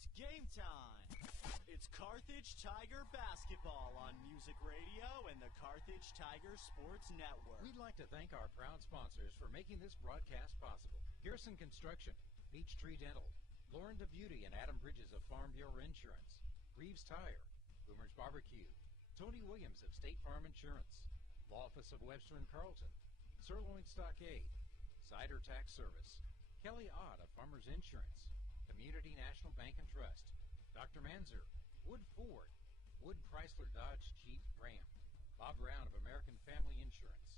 It's game time. It's Carthage Tiger basketball on Music Radio and the Carthage Tiger Sports Network. We'd like to thank our proud sponsors for making this broadcast possible. Pearson Construction, Peachtree Dental, Lauren DeBeauty and Adam Bridges of Farm Bureau Insurance, Reeves Tire, Boomer's Barbecue, Tony Williams of State Farm Insurance, Law Office of Webster and Carlton, Sirloin Stockade, Cider Tax Service, Kelly Ott of Farmers Insurance, Community National Bank and Trust, Dr. Manzer, Wood Ford, Wood Chrysler Dodge Jeep Ram, Bob Brown of American Family Insurance,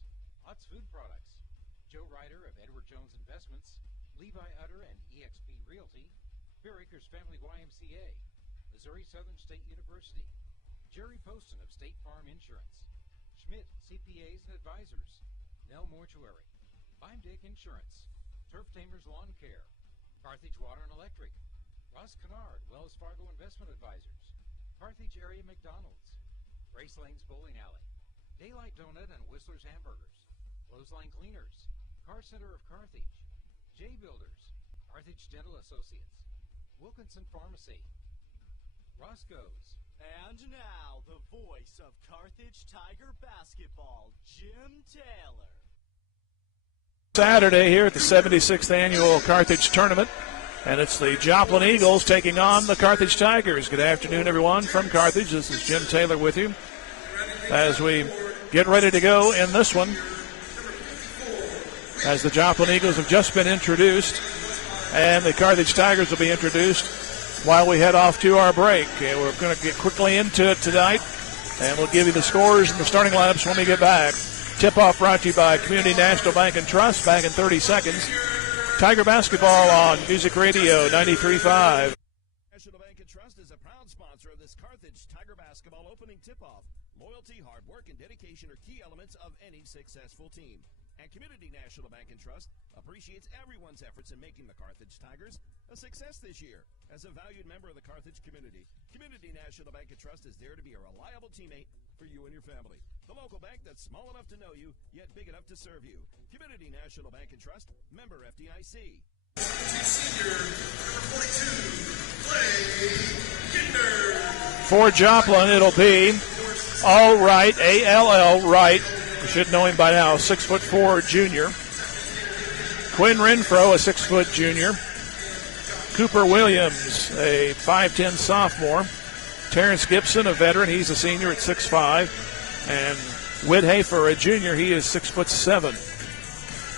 Ott's Food Products, Joe Ryder of Edward Jones Investments, Levi Utter and eXp Realty, Fair Acres Family YMCA, Missouri Southern State University, Jerry Poston of State Farm Insurance, Schmidt CPAs and Advisors, Nell Mortuary, Dick Insurance, Turf Tamers Lawn Care, Carthage Water and Electric, Ross Kennard, Wells Fargo Investment Advisors, Carthage Area McDonald's, Grace Lane's Bowling Alley, Daylight Donut and Whistler's Hamburgers, Clothesline Cleaners, Car Center of Carthage, J Builders, Carthage Dental Associates, Wilkinson Pharmacy, Roscoe's. And now, the voice of Carthage Tiger basketball, Jim Taylor. Saturday here at the 76th Annual Carthage Tournament, and it's the Joplin Eagles taking on the Carthage Tigers. Good afternoon, everyone, from Carthage. This is Jim Taylor with you as we get ready to go in this one, as the Joplin Eagles have just been introduced, and the Carthage Tigers will be introduced while we head off to our break. And we're going to get quickly into it tonight, and we'll give you the scores and the starting lineups when we get back. Tip-off brought to you by Community National Bank and Trust. Back in 30 seconds. Tiger basketball on Music Radio 93.5. National Bank and Trust is a proud sponsor of this Carthage Tiger basketball opening tip-off. Loyalty, hard work, and dedication are key elements of any successful team. And Community National Bank and Trust appreciates everyone's efforts in making the Carthage Tigers a success this year. As a valued member of the Carthage community, Community National Bank and Trust is there to be a reliable teammate for you and your family. The local bank that's small enough to know you, yet big enough to serve you. Community National Bank and Trust, member FDIC. For Joplin, it'll be All Right, A-L-L, Right. You should know him by now, 6'4" junior. Quinn Renfro, a 6' junior. Cooper Williams, a 5'10" sophomore. Terrence Gibson, a veteran, he's a senior at 6'5". And Whit Hafer, a junior, he is 6'7".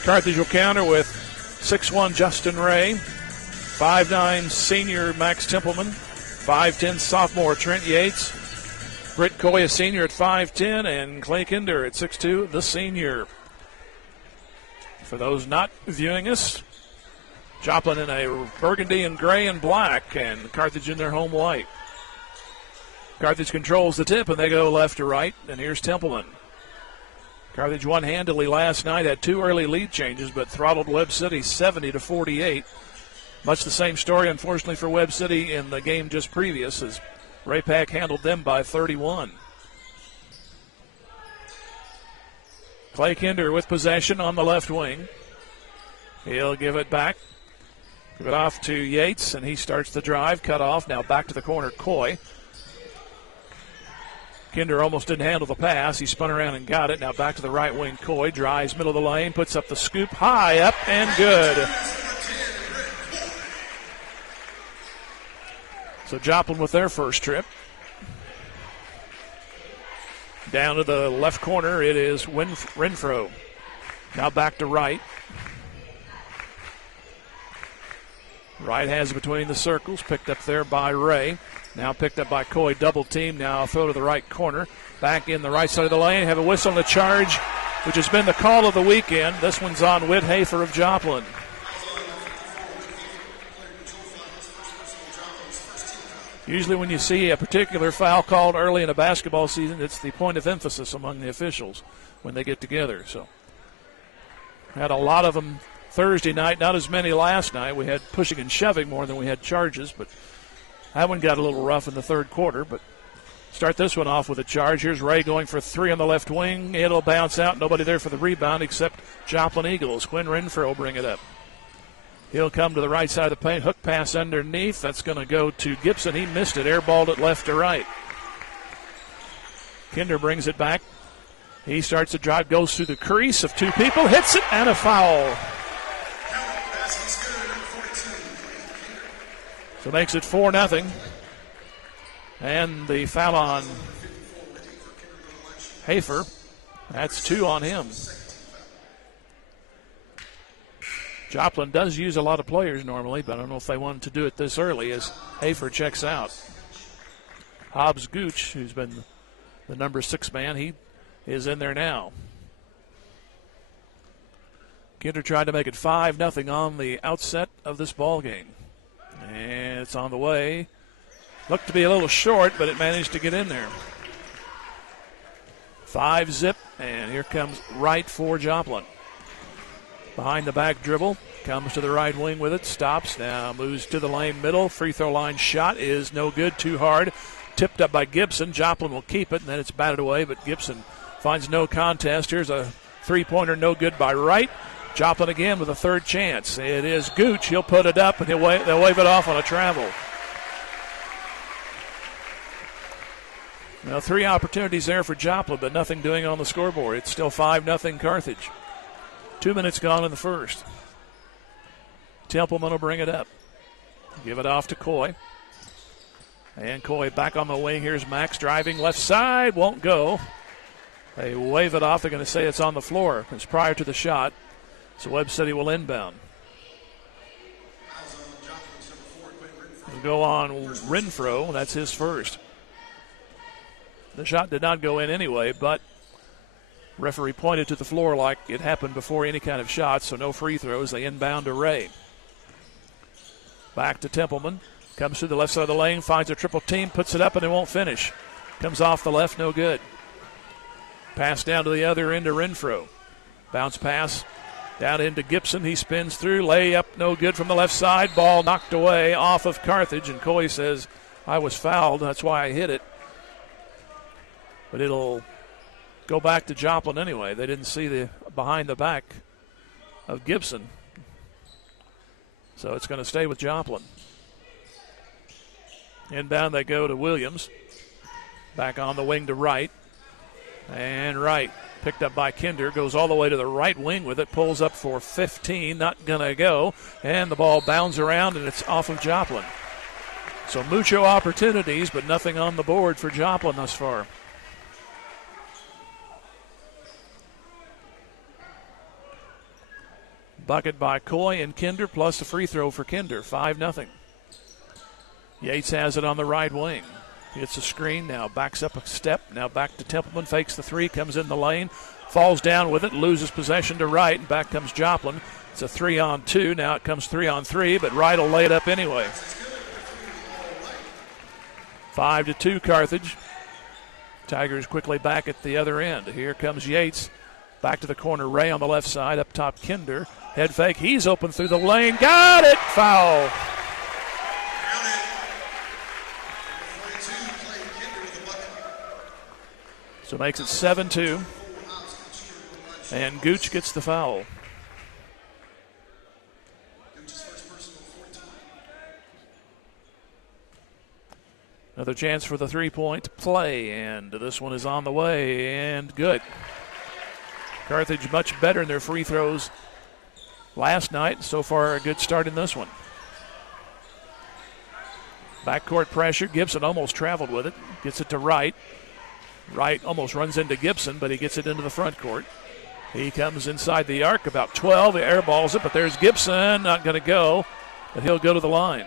Carthage will counter with 6'1" Justin Ray, 5'9" senior Max Templeman, 5'10" sophomore Trent Yates, Britt Coy, a senior at 5'10", and Clay Kinder at 6'2", the senior. For those not viewing us, Joplin in a burgundy and gray and black, and Carthage in their home white. Carthage controls the tip, and they go left to right, and here's Templeman. Carthage won handily last night, had two early lead changes, but throttled Webb City 70-48. Much the same story, unfortunately, for Webb City in the game just previous, as Ray Pack handled them by 31. Clay Kinder with possession on the left wing. He'll give it back. Give it off to Yates, and he starts the drive. Cut off. Now back to the corner, Coy. Kinder almost didn't handle the pass. He spun around and got it. Now back to the right wing, Coy. Drives middle of the lane, puts up the scoop. High up and good. So Joplin with their first trip. Down to the left corner, it is Renfro. Now back to right. Right has it between the circles, picked up there by Ray. Now picked up by Coy, double team. Now throw to the right corner. Back in the right side of the lane. Have a whistle on the charge, which has been the call of the weekend. This one's on Whit Hafer of Joplin. Usually when you see a particular foul called early in a basketball season, it's the point of emphasis among the officials when they get together. So had a lot of them Thursday night, not as many last night. We had pushing and shoving more than we had charges, but that one got a little rough in the third quarter. But start this one off with a charge. Here's Ray going for three on the left wing. It'll bounce out. Nobody there for the rebound except Joplin Eagles. Quinn Renfro will bring it up. He'll come to the right side of the paint. Hook pass underneath. That's going to go to Gibson. He missed it. Airballed it left to right. Kinder brings it back. He starts the drive, goes through the crease of two people, hits it, and a foul. So makes it 4-0. And the foul on Hafer. That's 2 on him. Joplin does use a lot of players normally, but I don't know if they wanted to do it this early as Hafer checks out. Hobbs Gooch, who's been the number 6 man, he is in there now. Kinder tried to make it 5-0 on the outset of this ball game. And it's on the way. Looked to be a little short, but it managed to get in there. 5-zip, and here comes Wright for Joplin. Behind the back dribble, comes to the right wing with it, stops, now moves to the lane middle. Free throw line shot is no good, too hard. Tipped up by Gibson. Joplin will keep it, and then it's batted away, but Gibson finds no contest. Here's a three-pointer, no good by Wright. Joplin again with a third chance. It is Gooch. He'll put it up, and they'll wave it off on a travel. Now 3 opportunities there for Joplin, but nothing doing on the scoreboard. It's still 5-0 Carthage. 2 minutes gone in the first. Templeman will bring it up. Give it off to Coy. And Coy back on the wing. Here's Max driving left side. Won't go. They wave it off. They're going to say it's on the floor. It's prior to the shot. So Webb City will inbound. We'll go on Renfro. That's his first. The shot did not go in anyway, but referee pointed to the floor like it happened before any kind of shot, so no free throws. They inbound to Ray. Back to Templeman. Comes through the left side of the lane, finds a triple team, puts it up, and it won't finish. Comes off the left, no good. Pass down to the other end to Renfro. Bounce pass down into Gibson. He spins through. Layup, no good from the left side. Ball knocked away off of Carthage, and Coy says, I was fouled. That's why I hit it. But it'll go back to Joplin anyway. They didn't see the behind the back of Gibson. So it's going to stay with Joplin. Inbound they go to Williams. Back on the wing to Wright. And Wright picked up by Kinder. Goes all the way to the right wing with it. Pulls up for 15. Not going to go. And the ball bounds around and it's off of Joplin. So mucho opportunities, but nothing on the board for Joplin thus far. Bucket by Coy and Kinder, plus a free throw for Kinder. 5-0. Yates has it on the right wing. Hits a screen, now backs up a step. Now back to Templeman, fakes the three, comes in the lane, falls down with it, loses possession to Wright, and back comes Joplin. It's a 3-on-2. Now it comes 3-on-3, but Wright will lay it up anyway. 5-2 Carthage. Tigers quickly back at the other end. Here comes Yates. Back to the corner, Ray on the left side, up top Kinder. Head fake, he's open through the lane. Got it! Foul. So makes it 7-2. And Gooch gets the foul. Another chance for the three-point play, and this one is on the way, and good. Carthage much better in their free throws last night. So far, a good start in this one. Backcourt pressure. Gibson almost traveled with it. Gets it to Wright. Wright almost runs into Gibson, but he gets it into the front court. He comes inside the arc, about 12. He airballs it, but there's Gibson. Not going to go, but he'll go to the line.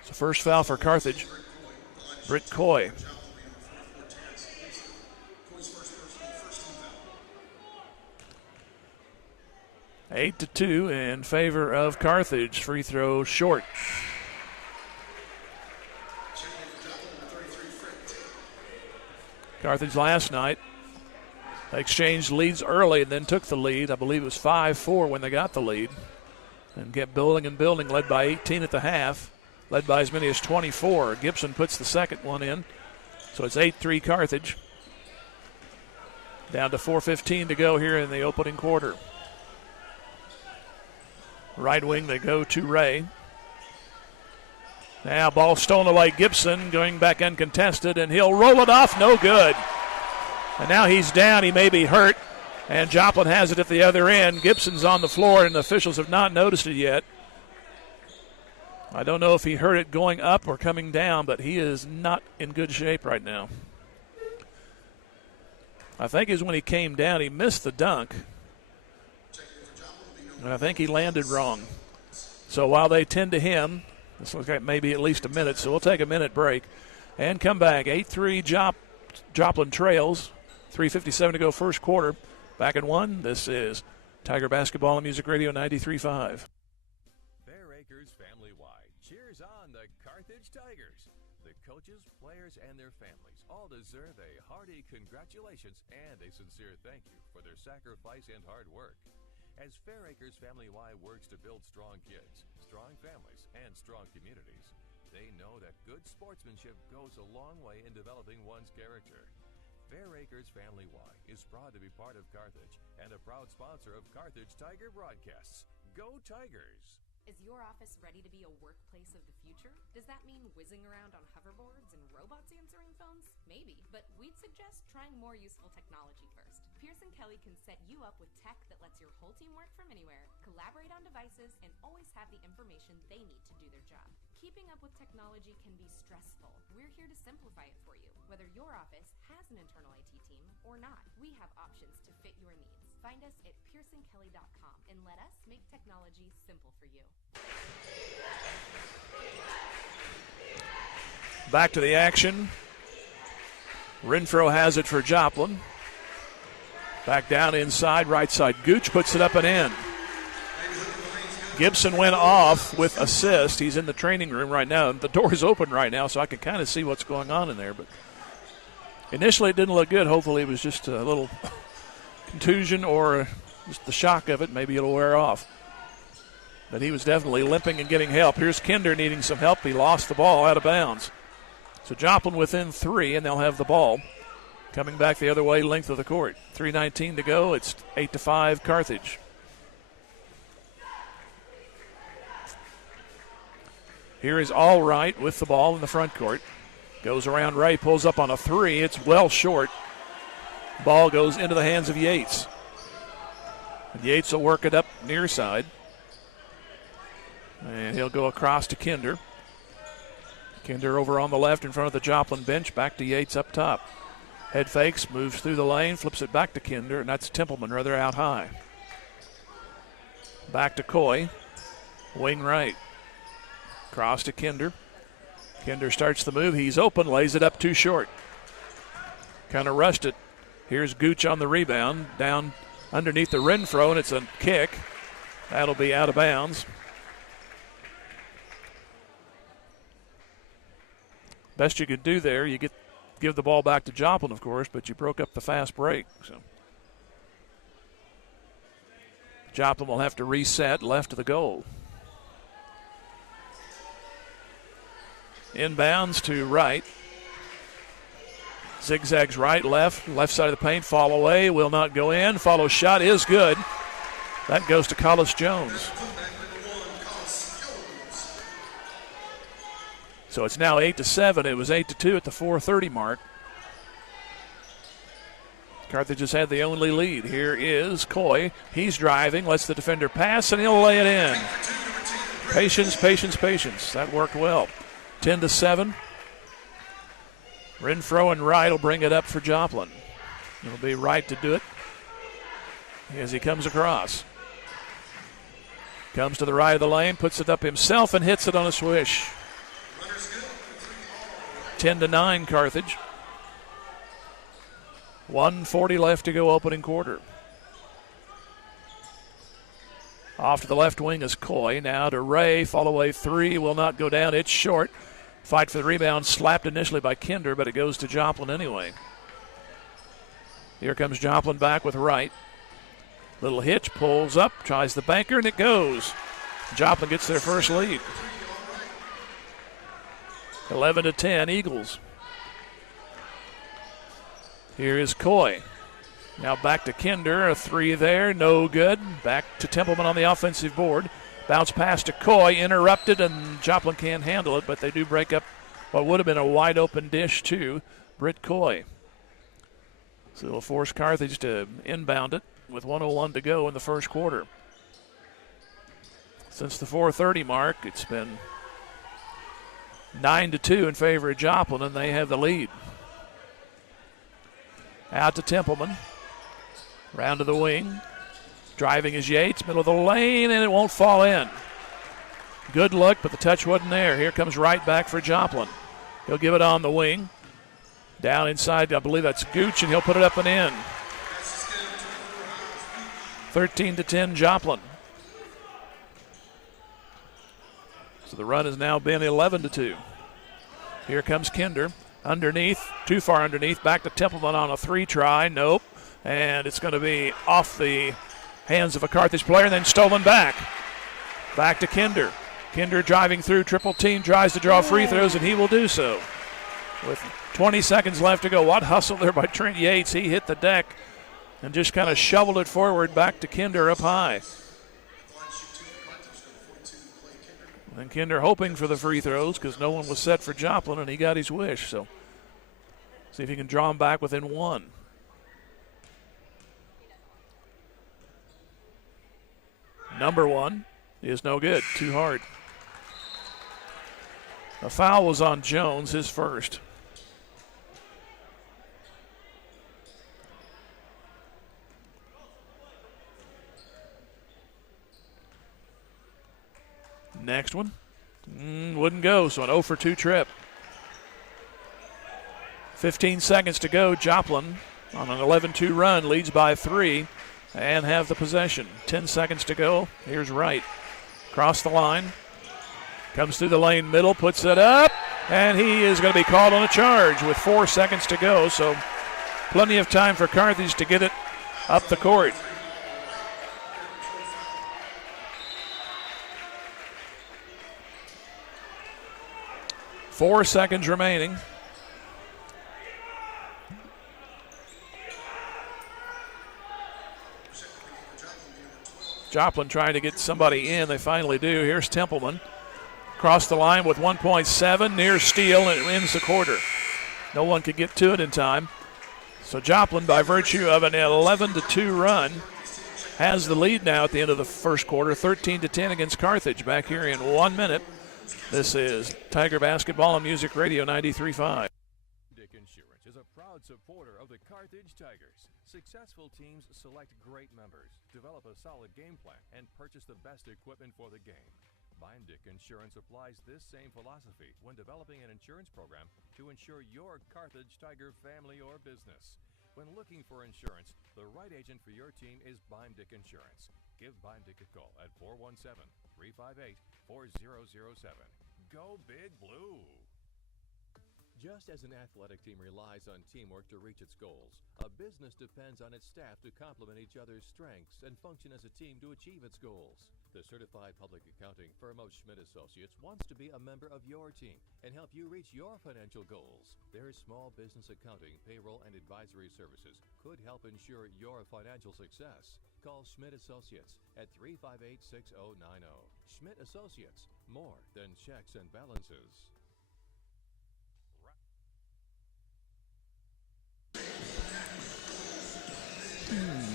It's the first foul for Carthage. Britt Coy. Eight to 2 in favor of Carthage. Free throw short. Carthage last night, they exchanged leads early and then took the lead. I believe it was 5-4 when they got the lead. And kept building and building, led by 18 at the half. Led by as many as 24. Gibson puts the second one in. So it's 8-3 Carthage. Down to 4:15 to go here in the opening quarter. Right wing, they go to Ray. Now ball stolen away. Gibson going back uncontested, and he'll roll it off. No good. And now he's down. He may be hurt. And Joplin has it at the other end. Gibson's on the floor, and the officials have not noticed it yet. I don't know if he heard it going up or coming down, but he is not in good shape right now. I think it was when he came down, he missed the dunk. And I think he landed wrong. So while they tend to him, this looks like maybe at least a minute, so we'll take a minute break and come back. 8-3 Joplin trails. 3:57 to go first quarter. Back in one. This is Tiger Basketball and Music Radio 93.5. Fair Acres family-wide cheers on the Carthage Tigers. The coaches, players, and their families all deserve a hearty congratulations and a sincere thank you for their sacrifice and hard work. As Fair Acres family-wide works to build strong kids, strong families, and strong communities, they know that good sportsmanship goes a long way in developing one's character. Fair Acres family-wide is proud to be part of Carthage and a proud sponsor of Carthage Tiger broadcasts. Go Tigers! Is your office ready to be a workplace of the future? Does that mean whizzing around on hoverboards and robots answering phones? Maybe, but we'd suggest trying more useful technology first. Pearson Kelly can set you up with tech that lets your whole team work from anywhere, collaborate on devices, and always have the information they need to do their job. Keeping up with technology can be stressful. We're here to simplify it for you, whether your office has an internal IT team or not. We have options to fit your needs. Find us at pearsonkelly.com and let us make technology simple for you. Back to the action. Renfro has it for Joplin. Back down inside, right side. Gooch puts it up and in. Gibson went off with assist. He's in the training room right now. The door's open right now, so I can kind of see what's going on in there. But initially it didn't look good. Hopefully it was just a little contusion or just the shock of it. Maybe it'll wear off. But he was definitely limping and getting help. Here's Kinder needing some help. He lost the ball out of bounds. So Joplin within 3, and they'll have the ball. Coming back the other way, length of the court. 3:19 to go. It's 8-5 Carthage. Here is Allright with the ball in the front court. Goes around Ray, pulls up on a 3. It's well short. Ball goes into the hands of Yates. And Yates will work it up near side. And he'll go across to Kinder. Kinder over on the left in front of the Joplin bench. Back to Yates up top. Head fakes, moves through the lane, flips it back to Kinder, and that's Templeman rather out high. Back to Coy. Wing right. Cross to Kinder. Kinder starts the move. He's open, lays it up too short. Kind of rushed it. Here's Gooch on the rebound. Down underneath the Renfro, and it's a kick. That'll be out of bounds. Best you could do there, you give the ball back to Joplin, of course, but you broke up the fast break. So Joplin will have to reset left of the goal. Inbounds to right. Zigzags right, left side of the paint, fall away, will not go in. Follow shot is good. That goes to Collis Jones. So it's now 8-7. It was 8-2 at the 4:30 mark. Carthage has had the only lead. Here is Coy. He's driving, lets the defender pass, and he'll lay it in. Patience, patience, patience. That worked well. 10-7. Renfro and Wright will bring it up for Joplin. It'll be Wright to do it as he comes across. Comes to the right of the lane, puts it up himself, and hits it on a swish. 10-9 Carthage. 1:40 left to go opening quarter. Off to the left wing is Coy. Now to Ray. Fall away 3. Will not go down. It's short. Fight for the rebound. Slapped initially by Kinder, but it goes to Joplin anyway. Here comes Joplin back with Wright. Little hitch. Pulls up. Tries the banker, and it goes. Joplin gets their first lead. 11-10 Eagles. Here is Coy. Now back to Kinder, a three there, no good. Back to Templeman on the offensive board. Bounce pass to Coy, interrupted, and Joplin can't handle it, but they do break up what would have been a wide open dish to Britt Coy. So it'll force Carthage to inbound it with 1:01 to go in the first quarter. Since the 4:30 mark, it's been 9-2 in favor of Joplin, and they have the lead. Out to Templeman. Round to the wing. Driving is Yates, middle of the lane, and it won't fall in. Good look, but the touch wasn't there. Here comes Wright back for Joplin. He'll give it on the wing. Down inside, I believe that's Gooch, and he'll put it up and in. 13-10 Joplin. So the run has now been 11-2. Here comes Kinder. Underneath, too far underneath. Back to Templeman on a three try. Nope. And it's going to be off the hands of a Carthage player and then stolen back. Back to Kinder. Kinder driving through, triple team, tries to draw free throws, and he will do so. With 20 seconds left to go. What hustle there by Trent Yates. He hit the deck and just kind of shoveled it forward back to Kinder up high. And Kinder hoping for the free throws because no one was set for Joplin, and he got his wish. So see if he can draw him back within one. Number one is no good. Too hard. A foul was on Jones, his first. Next one. Wouldn't go, so an 0 for 2 trip. 15 seconds to go. Joplin on an 11-2 run leads by 3 and have the possession. 10 seconds to go. Here's Wright. Cross the line. Comes through the lane middle, puts it up, and he is going to be called on a charge with 4 seconds to go, so plenty of time for Carthage to get it up the court. Four seconds remaining. Joplin trying to get somebody in. They finally do. Here's Templeman. Cross the line with 1.7. Near steal, and it ends the quarter. No one could get to it in time. So Joplin, by virtue of an 11-2 run, has the lead now at the end of the first quarter, 13-10 against Carthage. Back here in 1 minute. This is Tiger Basketball on Music Radio 93.5. Dick Insurance is a proud supporter of the Carthage Tigers. Successful teams select great members, develop a solid game plan, and purchase the best equipment for the game. Dick Insurance applies this same philosophy when developing an insurance program to insure your Carthage Tiger family or business. When looking for insurance, the right agent for your team is Dick Insurance. Give Dick a call at 417-358-4007. Go Big Blue! Just as an athletic team relies on teamwork to reach its goals, a business depends on its staff to complement each other's strengths and function as a team to achieve its goals. The certified public accounting firm of Schmidt Associates wants to be a member of your team and help you reach your financial goals. Their small business accounting, payroll, and advisory services could help ensure your financial success. Call Schmidt Associates at 358-6090. Schmidt Associates, more than checks and balances.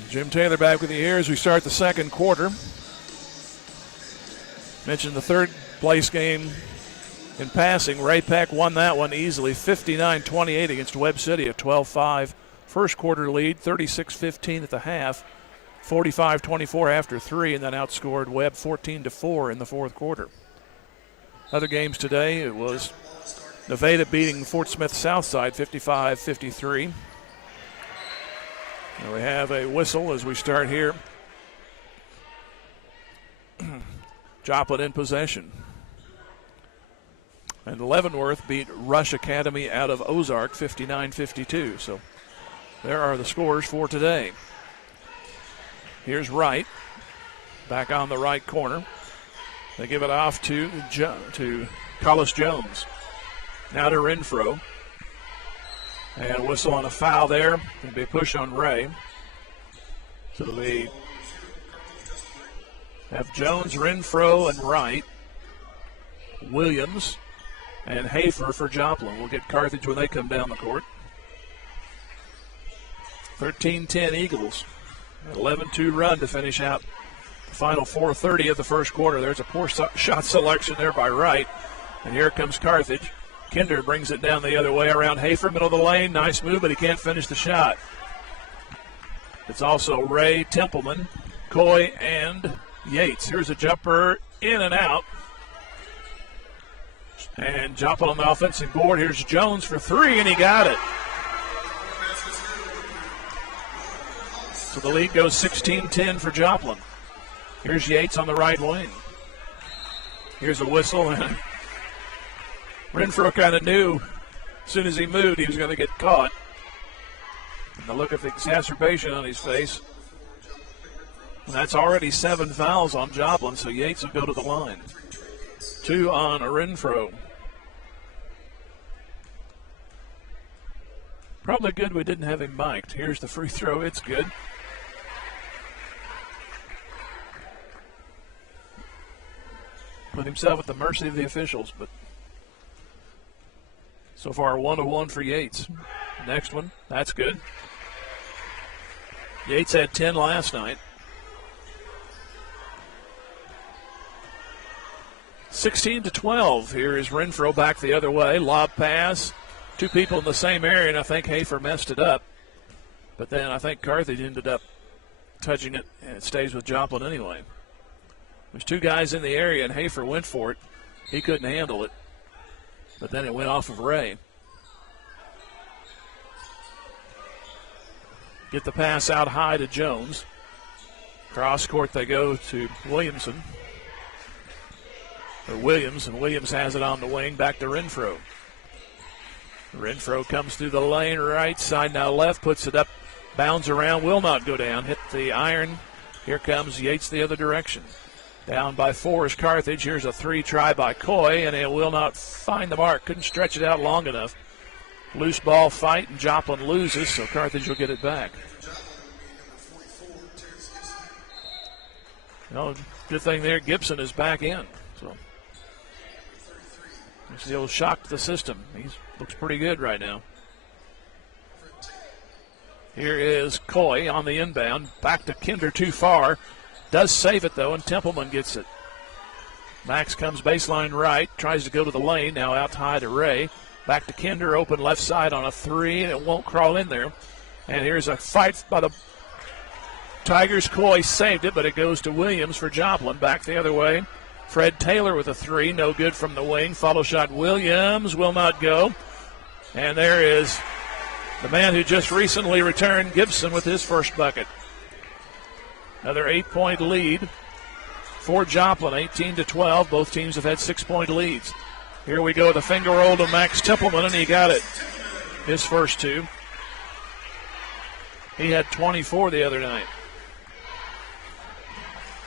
Jim Taylor back with you here as we start the second quarter. Mentioned the third place game in passing. Ray Peck won that one easily, 59-28 against Webb City, a 12-5 first quarter lead, 36-15 at the half, 45-24 after 3, and then outscored Webb 14-4 in the fourth quarter. Other games today, it was Nevada beating Fort Smith Southside 55-53. And we have a whistle as we start here. Joplin in possession. And Leavenworth beat Rush Academy out of Ozark 59-52. So there are the scores for today. Here's Wright. Back on the right corner. They give it off to Collis Jones. Now to Renfro. And a whistle on a foul there. It'll be a push on Ray. So they have Jones, Renfro, and Wright, Williams, and Hafer for Joplin. We'll get Carthage when they come down the court. 13-10 Eagles. 11-2 run to finish out the final 4:30 of the first quarter. There's a poor shot selection there by Wright. And here comes Carthage. Kinder brings it down the other way around Hafer, middle of the lane. Nice move, but he can't finish the shot. It's also Ray, Templeman, Coy, and Yates. Here's a jumper in and out. And Joplin on the offensive board. Here's Jones for three, and he got it. So the lead goes 16-10 for Joplin. Here's Yates on the right wing. Here's a whistle, and Renfro kind of knew as soon as he moved he was going to get caught. And the look of exacerbation on his face. And that's already 7 fouls on Joplin, so Yates will go to the line. 2 on Renfro. Probably good we didn't have him mic'd. Here's the free throw. It's good. Put himself at the mercy of the officials, but so far 1-1 for Yates. Next one, that's good. Yates had 10 last night. 16-12. Here is Renfro back the other way. Lob pass. 2 people in the same area, and I think Hafer messed it up. But then I think Carthage ended up touching it, and it stays with Joplin anyway. There's 2 guys in the area, and Hafer went for it. He couldn't handle it. But then it went off of Ray. Get the pass out high to Jones. Cross court they go to Williams, and Williams has it on the wing, back to Renfro. Renfro comes through the lane, right side now left, puts it up, bounds around, will not go down, hit the iron. Here comes Yates the other direction. Down by 4 is Carthage. Here's a 3 try by Coy, and it will not find the mark. Couldn't stretch it out long enough. Loose ball fight, and Joplin loses, so Carthage will get it back. Well, good thing there, Gibson is back in. So he'll shock the system. He looks pretty good right now. Here is Coy on the inbound. Back to Kinder, too far. Does save it, though, and Templeman gets it. Max comes baseline right, tries to go to the lane, now out high to Ray. Back to Kinder, open left side on a 3, and it won't crawl in there. And here's a fight by the Tigers. Coy saved it, but it goes to Williams for Joplin. Back the other way. Fred Taylor with a 3, no good from the wing. Follow shot, Williams will not go. And there is the man who just recently returned, Gibson, with his first bucket. Another 8-point lead for Joplin, 18-12. Both teams have had 6-point leads. Here we go, the finger roll to Max Templeman, and he got it. His first 2. He had 24 the other night.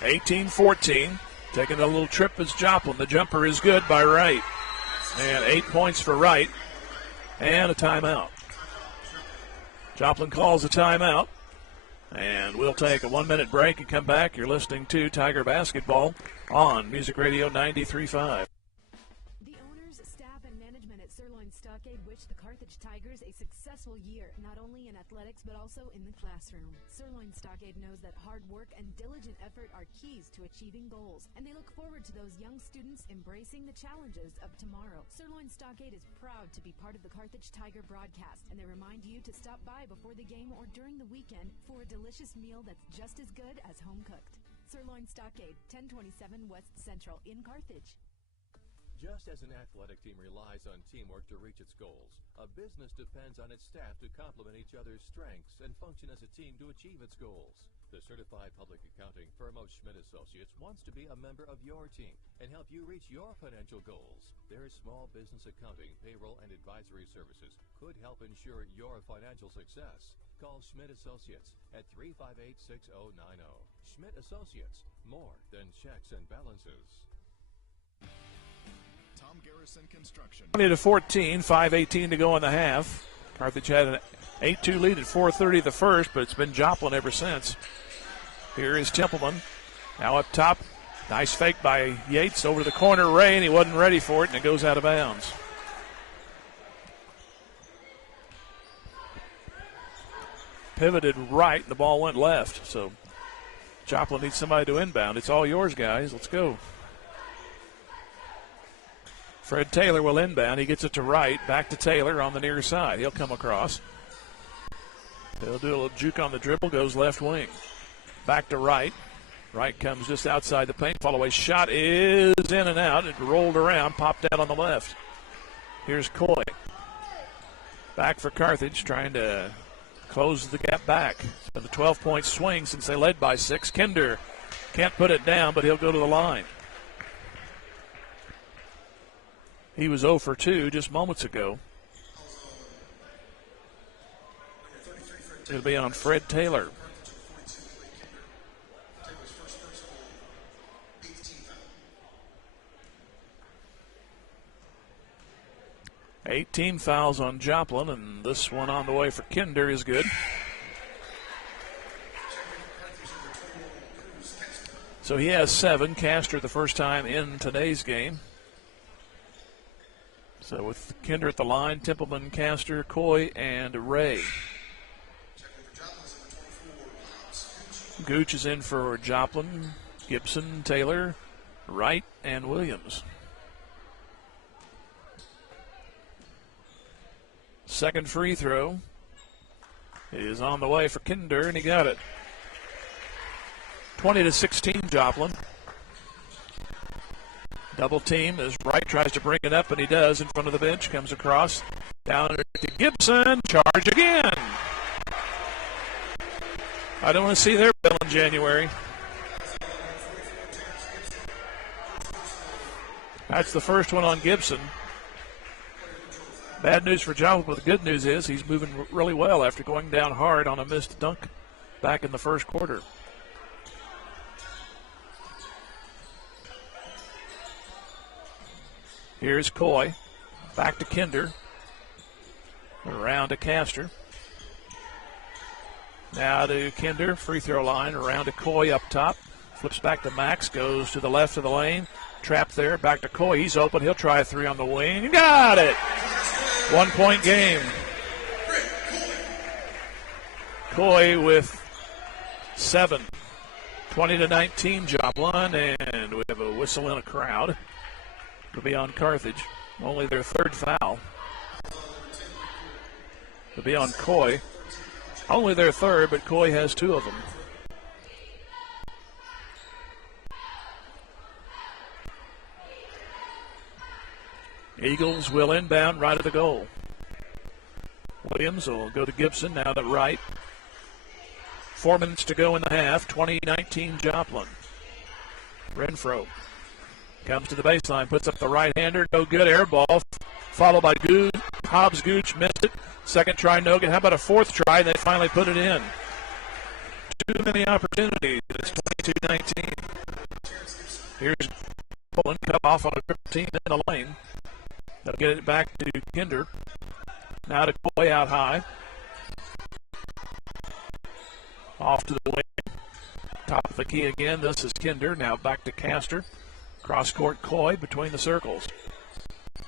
18-14. Taking a little trip is Joplin. The jumper is good by Wright. And 8 points for Wright. And a timeout. Joplin calls a timeout. And we'll take a 1-minute break and come back. You're listening to Tiger Basketball on Music Radio 93.5. The owners, staff, and management at Sirloin Stockade wish the Carthage Tigers a successful year, not only in athletics but also in the classroom. Sirloin Stockade knows that hard work and diligent effort are keys to achieving goals, and they look forward to those young students embracing the challenges of tomorrow. Sirloin Stockade is proud to be part of the Carthage Tiger broadcast, and they remind you to stop by before the game or during the weekend for a delicious meal that's just as good as home cooked. Sirloin Stockade, 1027 West Central in Carthage. Just as an athletic team relies on teamwork to reach its goals, a business depends on its staff to complement each other's strengths and function as a team to achieve its goals. The certified public accounting firm of Schmidt Associates wants to be a member of your team and help you reach your financial goals. Their small business accounting, payroll, and advisory services could help ensure your financial success. Call Schmidt Associates at 358-6090. Schmidt Associates, more than checks and balances. Tom Garrison Construction. 20-14, 5:18 to go in the half. Carthage had an 8-2 lead at 4:30 the first, but it's been Joplin ever since. Here is Templeman. Now up top. Nice fake by Yates over the corner. Ray, and he wasn't ready for it, and it goes out of bounds. Pivoted right, and the ball went left. So Joplin needs somebody to inbound. It's all yours, guys. Let's go. Fred Taylor will inbound. He gets it to right. Back to Taylor on the near side. He'll come across. He'll do a little juke on the dribble. Goes left wing. Back to right. Right comes just outside the paint. Follow-away shot is in and out. It rolled around, popped out on the left. Here's Coy. Back for Carthage, trying to close the gap back. So the 12-point swing since they led by 6. Kinder can't put it down, but he'll go to the line. He was 0 for 2 just moments ago. It'll be on Fred Taylor. 18 fouls on Joplin, and this one on the way for Kinder is good. So he has 7. Castor the first time in today's game. So with Kinder at the line, Templeman, Castor, Coy, and Ray. Gooch is in for Joplin, Gibson, Taylor, Wright, and Williams. Second free throw is on the way for Kinder, and he got it. 20-16 Joplin. Double team as Wright tries to bring it up, and he does in front of the bench. Comes across, down to Gibson. Charge again. I don't want to see their bill in January. That's the first one on Gibson. Bad news for Joplin, but the good news is he's moving really well after going down hard on a missed dunk back in the first quarter. Here's Coy. Back to Kinder. Around to Castor. Now to Kinder. Free throw line. Around to Coy up top. Flips back to Max. Goes to the left of the lane. Trapped there. Back to Coy. He's open. He'll try a 3 on the wing. Got it! 1-point game. Coy with 7. 20-19 Joplin, and we have a whistle in a crowd. It'll be on Carthage. Only their 3rd foul. It'll be on Coy. Only their 3rd, but Coy has 2 of them. Eagles will inbound right at the goal. Williams will go to Gibson, now to Wright. 4 minutes to go in the half, 20-19 Joplin. Renfro comes to the baseline, puts up the right-hander, no good, air ball, followed by Hobbs. Gooch missed it. Second try, no good. How about a 4th try? They finally put it in. Too many opportunities. It's 22-19. Here's Poland, cut off on a triple team in the lane. They'll get it back to Kinder. Now to Coy out high. Off to the wing. Top of the key again. This is Kinder. Now back to Castor. Cross court Coy between the circles.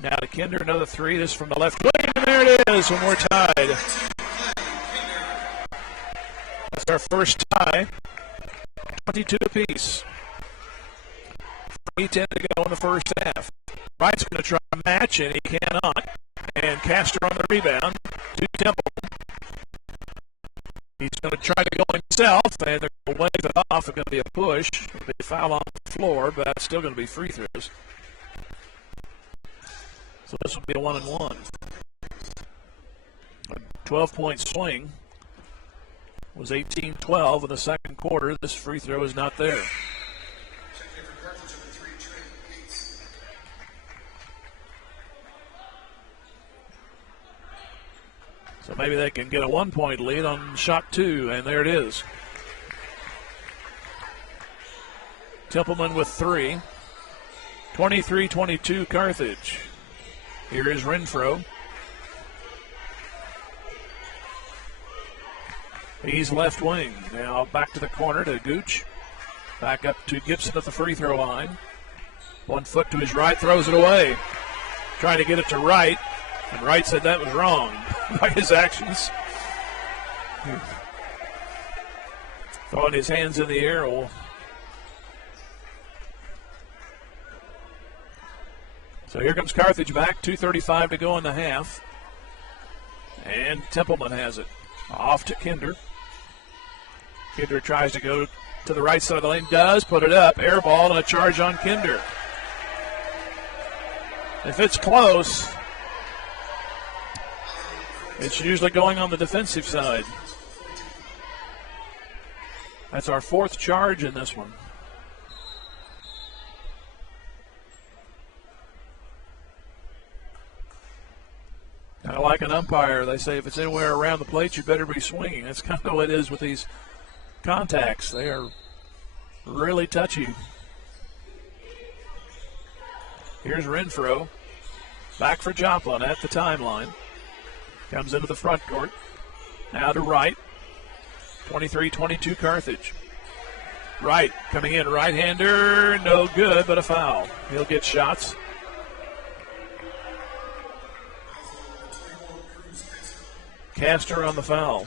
Now to Kinder. Another 3. This from the left wing. And there it is. And we're tied. That's our first tie. 22 apiece. 3:10 to go in the first half. Wright's going to try a match, and he cannot. And Castor on the rebound to Temple. He's going to try to go himself, and they're going to wave it off. It's going to be a push. It'll be a foul on the floor, but that's still going to be free throws. So this will be a 1-and-1. A 12-point swing was 18-12 in the second quarter. This free throw is not there. So maybe they can get a 1-point lead on shot 2, and there it is. Templeman with 3. 23-22 Carthage. Here is Renfro. He's left wing. Now back to the corner to Gooch. Back up to Gibson at the free throw line. 1 foot to his right, throws it away. Trying to get it to Wright. And Wright said that was wrong by his actions. Throwing his hands in the air. So here comes Carthage back. 2:35 to go in the half. And Templeman has it. Off to Kinder. Kinder tries to go to the right side of the lane. Does put it up. Air ball and a charge on Kinder. If it's close, it's usually going on the defensive side. That's our 4th charge in this one. Kind of like an umpire. They say if it's anywhere around the plate, you better be swinging. That's kind of what it is with these contacts. They are really touchy. Here's Renfro. Back for Joplin at the timeline. Comes into the front court. Now to Wright. 23-22 Carthage. Wright coming in. Right-hander. No good, but a foul. He'll get shots. Castor on the foul.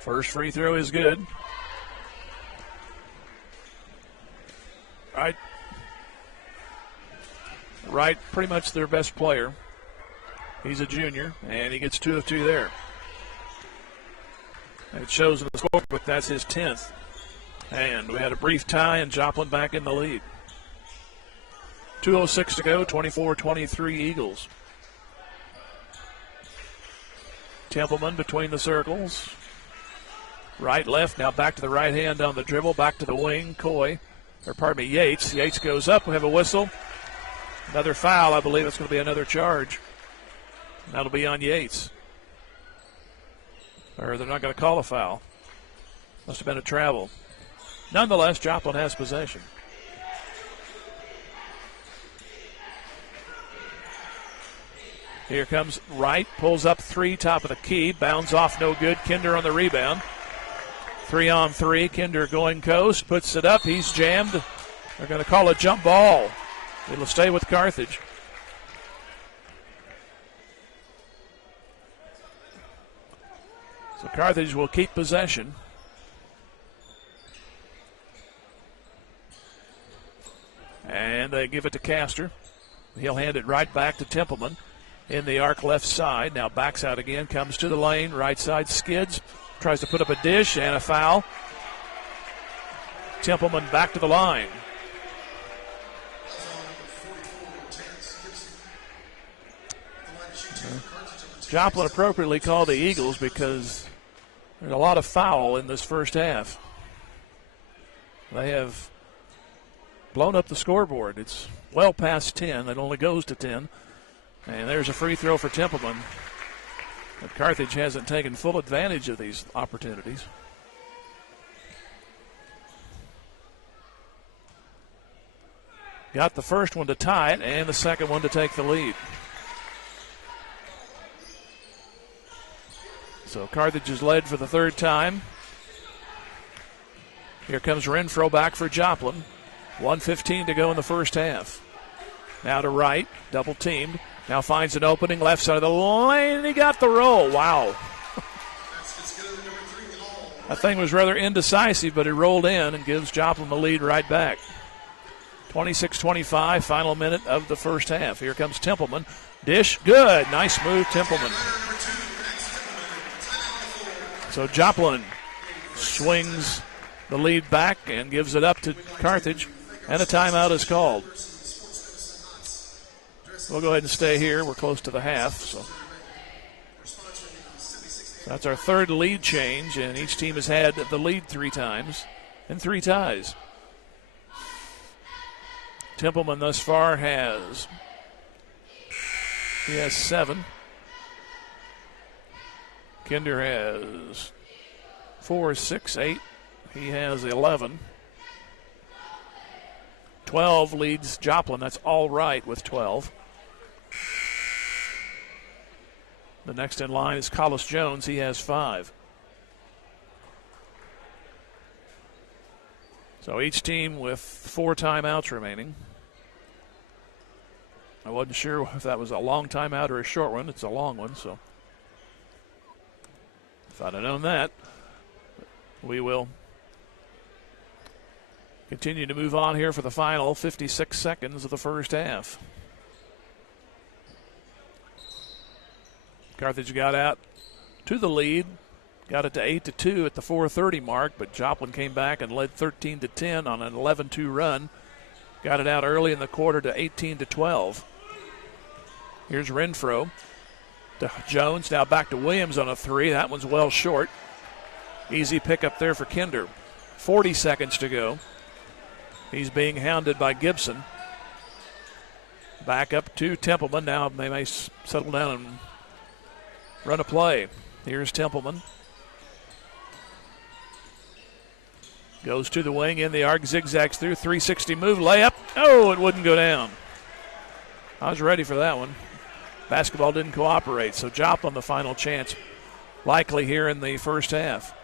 First free throw is good. Wright, pretty much their best player. He's a junior, and he gets 2 of 2 there. And it shows in the scorebook that's his 10th. And we had a brief tie, and Joplin back in the lead. 2:06 to go, 24-23 Eagles. Templeman between the circles. Right, left, now back to the right hand on the dribble, back to the wing, Yates. Yates goes up, we have a whistle. Another foul, I believe it's going to be another charge. That'll be on Yates. Or they're not going to call a foul. Must have been a travel. Nonetheless, Joplin has possession. Here comes Wright, pulls up 3, top of the key, bounds off, no good. Kinder on the rebound. 3-on-3, Kinder going coast, puts it up, he's jammed. They're going to call a jump ball. It'll stay with Carthage. So Carthage will keep possession. And they give it to Castor. He'll hand it right back to Templeman. In the arc left side. Now backs out again. Comes to the lane. Right side skids. Tries to put up a dish and a foul. Templeman back to the line. Joplin appropriately called the Eagles because there's a lot of foul in this first half. They have blown up the scoreboard. It's well past 10. It only goes to 10. And there's a free throw for Templeman. But Carthage hasn't taken full advantage of these opportunities. Got the first one to tie it and the second one to take the lead. So Carthage is led for the 3rd time. Here comes Renfro back for Joplin. 1:15 to go in the first half. Now to Wright, double teamed. Now finds an opening left side of the lane, and he got the roll. Wow. That thing was rather indecisive, but it rolled in and gives Joplin the lead right back. 26-25, final minute of the first half. Here comes Templeman. Dish, good. Nice move, Templeman. So Joplin swings the lead back and gives it up to Carthage, and a timeout is called. We'll go ahead and stay here. We're close to the half. So that's our 3rd lead change, and each team has had the lead 3 times and 3 ties. Templeman thus far has 7. Kinder has 4, 6, 8. He has 11. 12 leads Joplin. That's all right with 12. The next in line is Collis Jones. He has 5. So each team with 4 timeouts remaining. I wasn't sure if that was a long timeout or a short one. It's a long one, so if I'd have known that, we will continue to move on here for the final 56 seconds of the first half. Carthage got out to the lead, got it to 8-2 at the 4:30 mark, but Joplin came back and led 13-10 on an 11-2 run. Got it out early in the quarter to 18-12. Here's Renfro to Jones, now back to Williams on a 3. That one's well short. Easy pickup there for Kinder. 40 seconds to go. He's being hounded by Gibson. Back up to Templeman. Now they may settle down and run a play. Here's Templeman. Goes to the wing, in the arc, zigzags through, 360 move, layup. Oh, it wouldn't go down. I was ready for that one. Basketball didn't cooperate, so Joplin the final chance likely here in the first half.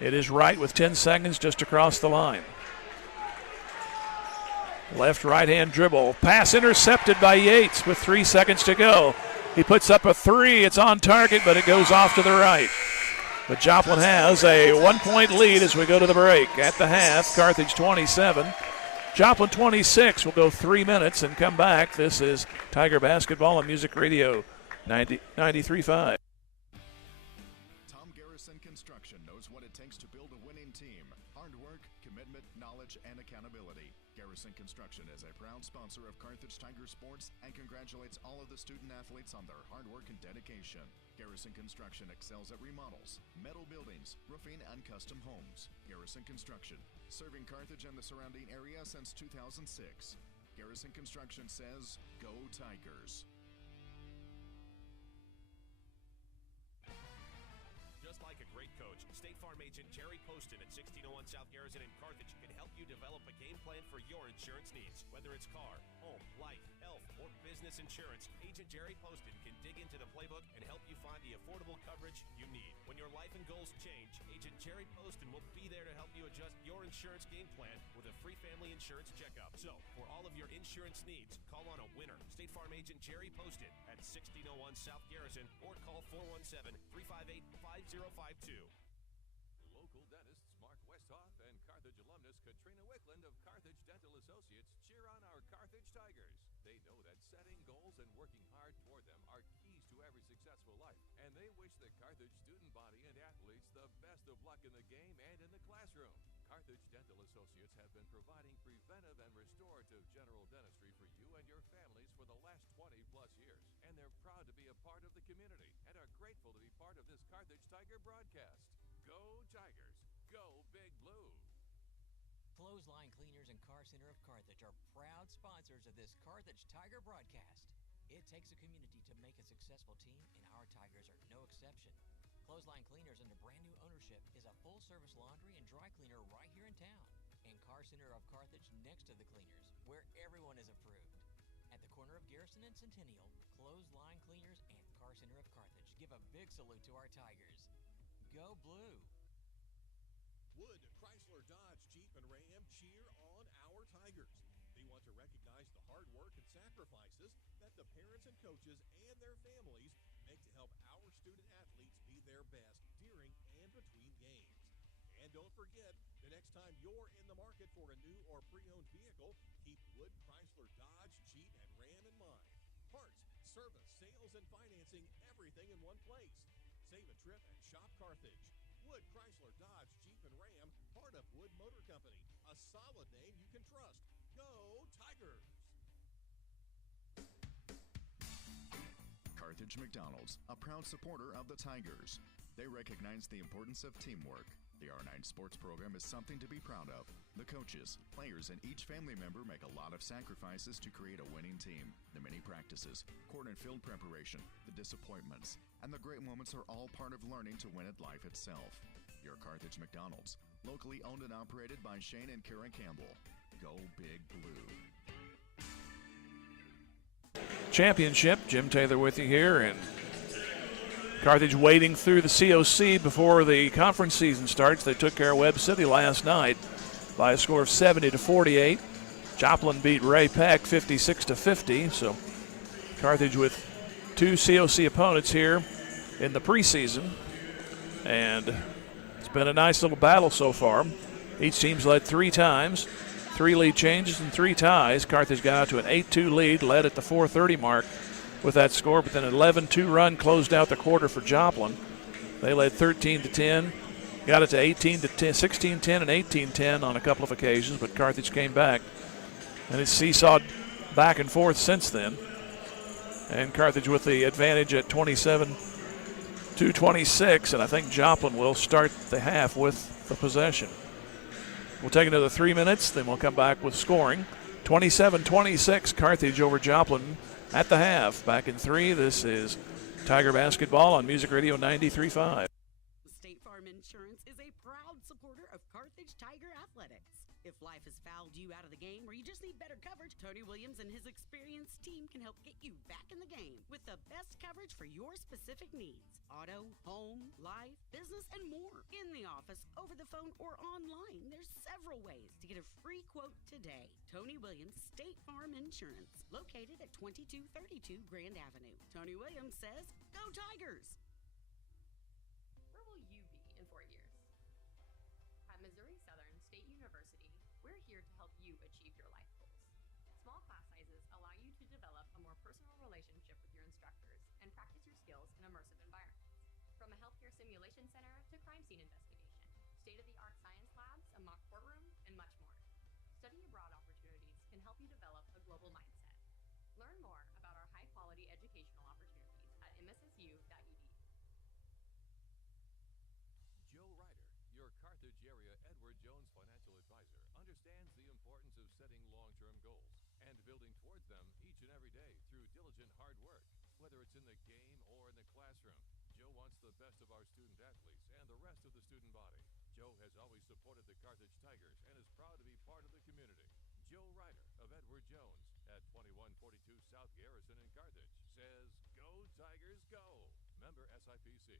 It is Wright with 10 seconds just across the line. Left right-hand dribble. Pass intercepted by Yates with 3 seconds to go. He puts up a 3. It's on target, but it goes off to the right. But Joplin has a 1-point lead as we go to the break. At the half, Carthage 27. Joplin 26. We'll go 3 minutes and come back. This is Tiger Basketball on Music Radio 93.5. Tom Garrison Construction knows what it takes to build a winning team. Hard work, commitment, knowledge, and accountability. Garrison Construction is a proud sponsor of Carthage Tiger Sports and congratulates all of the student athletes on their hard work and dedication. Garrison Construction excels at remodels, metal buildings, roofing, and custom homes. Garrison Construction, serving Carthage and the surrounding area since 2006. Garrison Construction says, go Tigers. Just like a great coach, State Farm agent Jerry Poston at 1601 South Garrison in Carthage can help you develop a game plan for your insurance needs. Whether it's car, home, life, health, or business insurance, Agent Jerry Poston can dig into the playbook and help you find the affordable coverage you need. When your life and goals change, Agent Jerry Poston will be there to help you adjust your insurance game plan with a free family insurance checkup. So, for all of your insurance needs, call on a winner. State Farm Agent Jerry Poston at 1601 South Garrison or call 417-358-5052. Local dentists Mark Westhoff and Carthage alumnus Katrina Wickland of Carthage Dental Associates cheer on our Carthage Tigers. They know that setting goals and working hard toward them are keys to every successful life, and they wish the Carthage student body and athletes the best of luck in the game and in the classroom. Carthage Dental Associates have been providing preventive and restorative general dentistry for you and your families for the last 20-plus years, and they're proud to be a part of the community and are grateful to be part of this Carthage Tiger broadcast. Go Tigers! Go Big Blue! Clothesline Cleaners and Car Center of Carthage are proud sponsors of this Carthage Tiger broadcast. It takes a community to make a successful team, and our Tigers are no exception. Clothesline Cleaners, under brand new ownership, is a full-service laundry and dry cleaner right here in town. And Car Center of Carthage next to the cleaners, where everyone is approved. At the corner of Garrison and Centennial, Clothesline Cleaners and Car Center of Carthage give a big salute to our Tigers. Go Blue! Wood, Chrysler, Dodge, Jeep, and Ram cheer on our Tigers. They want to recognize the hard work and sacrifices that the parents and coaches and their families make to help our student athletes be their best during and between games. And don't forget, the next time you're in the market for a new or pre-owned vehicle, keep Wood, Chrysler, Dodge, Jeep, and Ram in mind. Parts, service, sales, and financing, everything in one place. Save a trip and shop Carthage. Wood, Chrysler, Dodge, Jeep, and Ram, part of Wood Motor Company. A solid name you can trust. Go Tigers! Carthage McDonald's, a proud supporter of the Tigers. They recognize the importance of teamwork. The R9 sports program is something to be proud of. The coaches, players, and each family member make a lot of sacrifices to create a winning team. The many practices, court and field preparation, the disappointments, and the great moments are all part of learning to win at life itself. Your Carthage McDonald's, locally owned and operated by Shane and Karen Campbell. Go Big Blue. Championship, Jim Taylor with you here, and Carthage waiting through the COC before the conference season starts. They took care of Webb City last night by a score of 70-48. Joplin beat Ray Peck 56-50. So Carthage with 2 COC opponents here in the preseason. And it's been a nice little battle so far. Each team's led 3 times, 3 lead changes and 3 ties. Carthage got out to an 8-2 lead, led at the 4:30 mark with that score, but then an 11-2 run closed out the quarter for Joplin. They led 13-10, got it to 18-10, 16-10 and 18-10 on a couple of occasions, but Carthage came back. And it's seesawed back and forth since then. And Carthage with the advantage at 27-26, and I think Joplin will start the half with the possession. We'll take another 3 minutes, then we'll come back with scoring. 27-26, Carthage over Joplin at the half. Back in 3, this is Tiger Basketball on Music Radio 93.5. State Farm Insurance is a proud supporter of Carthage Tiger Athletics. If life has fouled you out of the game or you just need better coverage, Tony Williams and his experienced team can help get you back in the game with the best coverage for your specific needs. Auto, home, life, business, and more. In the office, over the phone, or online, there's several ways to get a free quote today. Tony Williams State Farm Insurance, located at 2232 Grand Avenue. Tony Williams says, go Tigers! Where will you be in 4 years? At Missouri Southern State University, we're here to help you achieve your life goals. Small class sizes allow you to develop a more personal relationship with your instructors and practice your skills in immersive environments. From a healthcare simulation center to crime scene investigation, state-of-the-art science labs, a mock courtroom, and much more. Study abroad opportunities can help you develop a global mindset. Learn more about our high-quality educational opportunities at mssu.edu. Joe Ryder, your Carthage area Edward Jones financial advisor, understands the importance of setting long-term goals and building towards them each and every day through diligent hard work. Whether it's in the game or in the classroom, Joe wants the best of our student athletes and the rest of the student body. Joe has always supported the Carthage Tigers and is proud to be part of the community. Joe Ryder of Edward Jones at 2142 South Garrison in Carthage says, go Tigers, go! Member SIPC.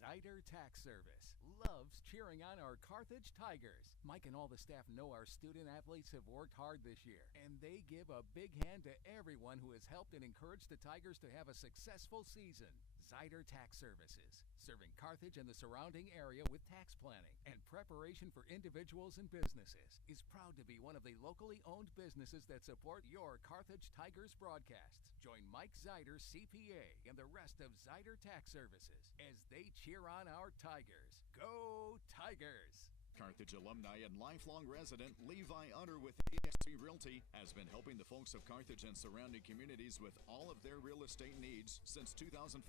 Zyder Tax Service loves cheering on our Carthage Tigers. Mike and all the staff know our student athletes have worked hard this year, and they give a big hand to everyone who has helped and encouraged the Tigers to have a successful season. Zyder Tax Services, serving Carthage and the surrounding area with tax planning and preparation for individuals and businesses, is proud to be one of the locally owned businesses that support your Carthage Tigers broadcasts. Join Mike Zyder, CPA, and the rest of Zyder Tax Services as they cheer on our Tigers. Go Tigers! Carthage alumni and lifelong resident Levi Utter with EXP Realty has been helping the folks of Carthage and surrounding communities with all of their real estate needs since 2014.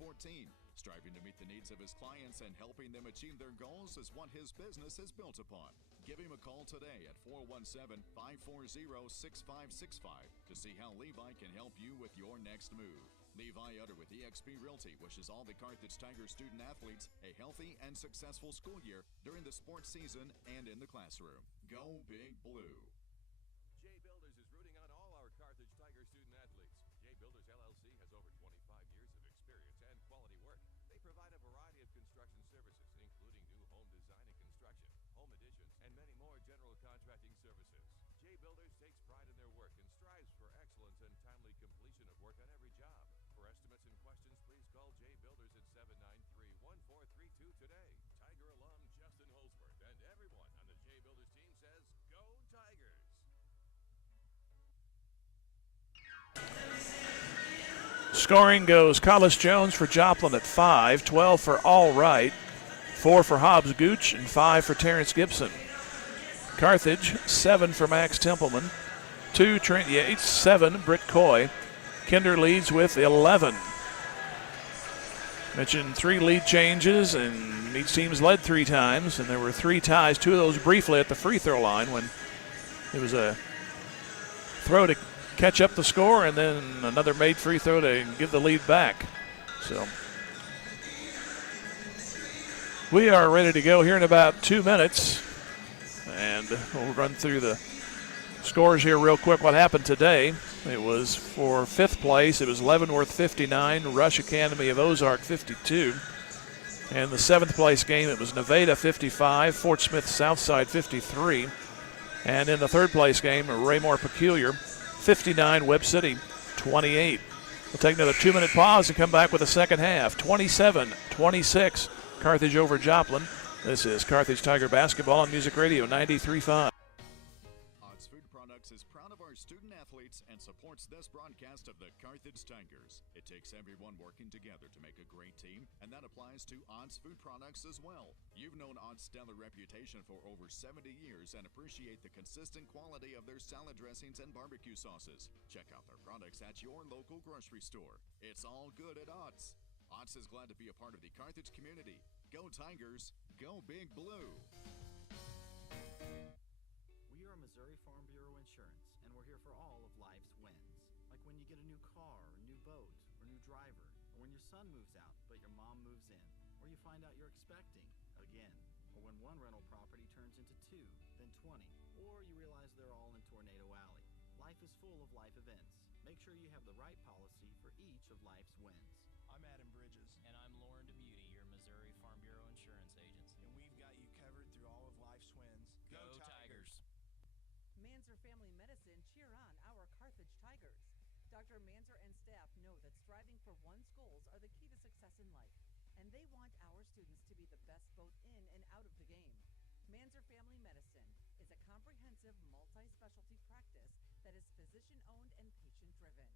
Striving to meet the needs of his clients and helping them achieve their goals is what his business is built upon. Give him a call today at 417-540-6565 to see how Levi can help you with your next move. Levi Utter with eXp Realty wishes all the Carthage Tiger student athletes a healthy and successful school year during the sports season and in the classroom. Go Big Blue. Jay Builders is rooting on all our Carthage Tiger student athletes. Jay Builders LLC has over 25 years of experience and quality work. They provide a variety of construction services, including new home design and construction, home additions, and many more general contracting services. Jay Builders takes pride in their work and strives for excellence and timely completion of work on every job. For estimates and questions, please call Jay Builders at 793-1432 today. Tiger alum Justin Holsworth and everyone on the Jay Builders team says, go Tigers! Scoring goes Collis Jones for Joplin at 5, 12 for Allwright, 4 for Hobbs Gooch, and 5 for Terrence Gibson. Carthage, 7 for Max Templeman, 2 Trent Yates, 7 Britt Coy. Kinder leads with 11. Mentioned 3 lead changes, and each team's led 3 times, and there were 3 ties, 2 of those briefly at the free throw line when it was a throw to catch up the score, and then another made free throw to give the lead back. So we are ready to go here in about 2 minutes, and we'll run through the scores here real quick. What happened today? It was for 5th place. It was Leavenworth 59, Rush Academy of Ozark 52. And the 7th place game, it was Nevada 55, Fort Smith Southside 53. And in the 3rd place game, Raymore Peculiar 59, Webb City 28. We'll take another 2-minute pause and come back with the second half. 27-26, Carthage over Joplin. This is Carthage Tiger Basketball on Music Radio 93.5. Odds Food Products is proud of our student athletes and supports this broadcast of the Carthage Tigers. It takes everyone working together to make a great team, and that applies to Odds Food Products as well. You've known Odds' stellar reputation for over 70 years and appreciate the consistent quality of their salad dressings and barbecue sauces. Check out their products at your local grocery store. It's all good at Odds. Odds is glad to be a part of the Carthage community. Go Tigers, go Big Blue. We are Missouri Farm Bureau Insurance, and we're here for all of life's wins. Like when you get a new car, a new boat, or new driver, or when your son moves out but your mom moves in, or you find out you're expecting again, or when one rental property turns into 2, then 20, or you realize they're all in Tornado Alley. Life is full of life events. Make sure you have the right policy for each of life's wins. I'm Adam Bridges. And I'm Lauren DeBeauty, your Missouri Farm Bureau Insurance agents. And we've got you covered through all of life's wins. Go Tigers! Manzer Family Medicine, cheer on our Carthage Tigers. Dr. Manzer and staff know that striving for one's goals are the key to success in life, and they want our students to be the best both in and out of the game. Manzer Family Medicine is a comprehensive multi-specialty practice that is physician-owned and patient-driven.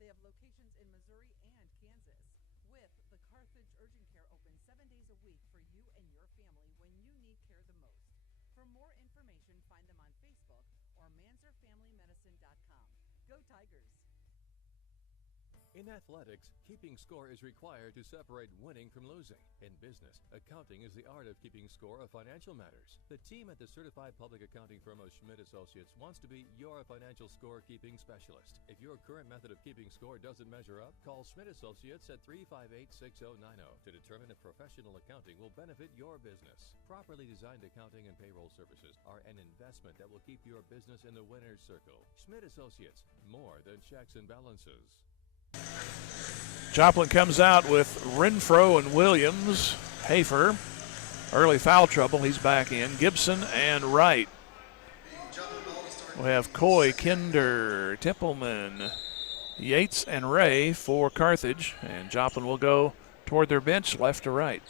They have locations in Missouri and Kansas, with the Carthage Urgent Care open 7 days a week for you and your family when you need care the most. For more information, find them on Facebook or manzerfamilymedicine.com. Go Tigers! In athletics, keeping score is required to separate winning from losing. In business, accounting is the art of keeping score of financial matters. The team at the certified public accounting firm of Schmidt Associates wants to be your financial score-keeping specialist. If your current method of keeping score doesn't measure up, call Schmidt Associates at 358-6090 to determine if professional accounting will benefit your business. Properly designed accounting and payroll services are an investment that will keep your business in the winner's circle. Schmidt Associates, more than checks and balances. Joplin comes out with Renfro and Williams. Hafer, early foul trouble. He's back in. Gibson and Wright. We have Coy, Kinder, Templeman, Yates, and Ray for Carthage. And Joplin will go toward their bench, left to right.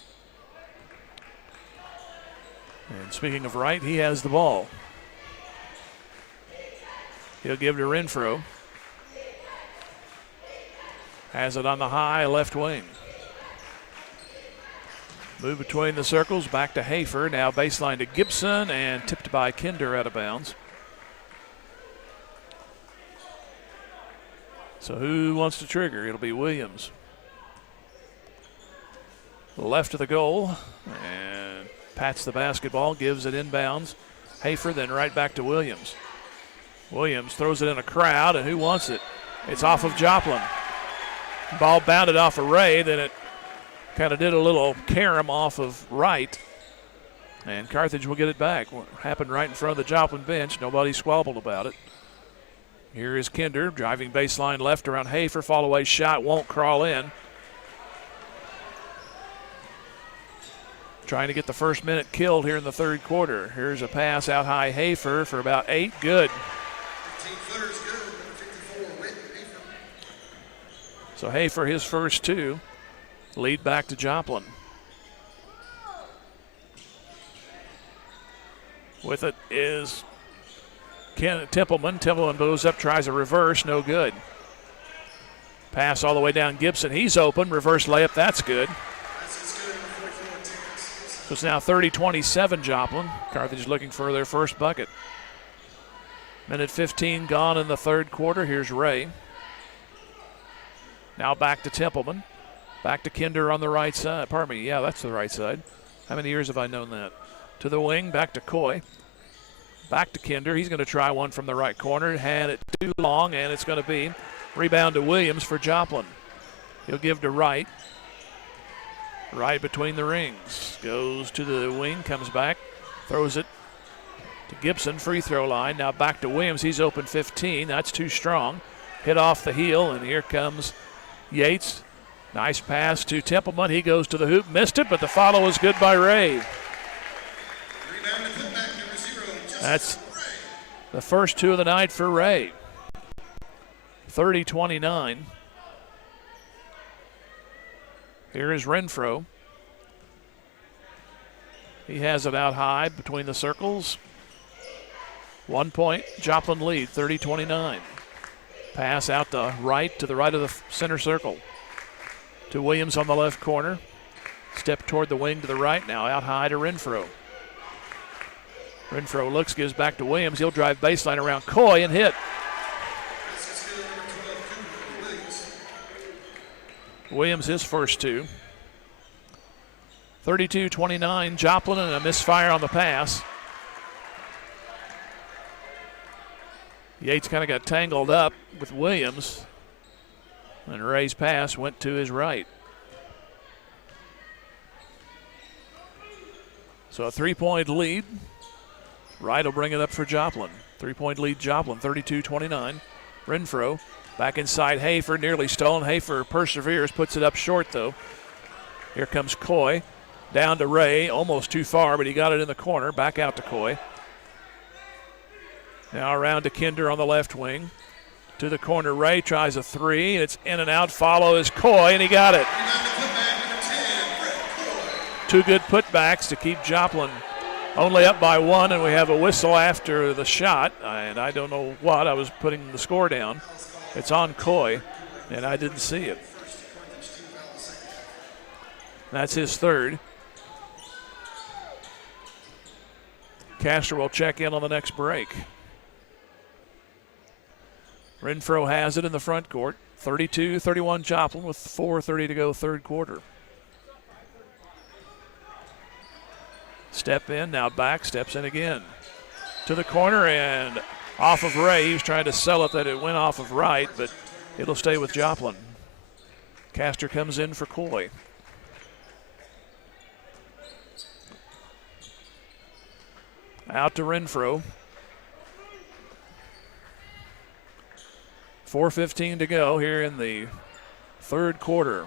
And speaking of Wright, he has the ball. He'll give to Renfro. Has it on the high left wing. Move between the circles, back to Hafer. Now baseline to Gibson and tipped by Kinder out of bounds. So who wants to trigger? It'll be Williams. Left of the goal and pats the basketball, gives it inbounds. Hafer then right back to Williams. Williams throws it in a crowd, and who wants it? It's off of Joplin. Ball bounded off of Ray, then it kind of did a little carom off of Wright. And Carthage will get it back. What happened right in front of the Joplin bench. Nobody squabbled about it. Here is Kinder driving baseline left around Hafer. Fall away shot, won't crawl in. Trying to get the first minute killed here in the third quarter. Here's a pass out high Hafer for about 8. Good. So Hafer, his first 2, lead back to Joplin. With it is Templeman. Templeman goes up, tries a reverse, no good. Pass all the way down Gibson. He's open, reverse layup, that's good. So it's now 30-27 Joplin. Carthage looking for their first bucket. Minute 15 gone in the third quarter. Here's Ray. Now back to Templeman. Back to Kinder on the right side. Pardon me, yeah, that's the right side. How many years have I known that? To the wing, back to Coy. Back to Kinder. He's going to try one from the right corner. Had it too long, and it's going to be rebound to Williams for Joplin. He'll give to Wright. Right between the rings. Goes to the wing, comes back, throws it to Gibson, free throw line. Now back to Williams. He's open 15. That's too strong. hit off the heel, and here comes Yates. Nice pass to Templeman. He goes to the hoop, missed it, but the follow was good by Ray. That's the first two of the night for Ray. 30-29. Here is Renfro. He has it out high between the circles. 1 point, Joplin lead, 30-29. Pass out the right to the right of the center circle. To Williams on the left corner. Step toward the wing to the right now, out high to Renfro. Renfro looks, gives back to Williams. He'll drive baseline around Coy and hit. Williams his first two. 32-29, Joplin, and a misfire on the pass. Yates kind of got tangled up with Williams, and Ray's pass went to his right. So a 3-point lead. Wright will bring it up for Joplin. 3-point lead, Joplin, 32-29. Renfro back inside Hafer, nearly stolen. Hafer perseveres, puts it up short though. Here comes Coy. Down to Ray, almost too far, but he got it in the corner. Back out to Coy. Now around to Kinder on the left wing. To the corner, Ray tries a three, and it's in and out. Follow is Coy, and he got it. Two good putbacks to keep Joplin only up by one, and we have a whistle after the shot, and I don't know what. I was putting the score down. It's on Coy, and I didn't see it. That's his third. Castor will check in on the next break. Renfro has it in the front court. 32-31 Joplin with 4:30 to go third quarter. Step in, now back, steps in again. To the corner and off of Ray. He was trying to sell it that it went off of Wright, but it'll stay with Joplin. Castor comes in for Coy. Out to Renfro. 4:15 to go here in the third quarter.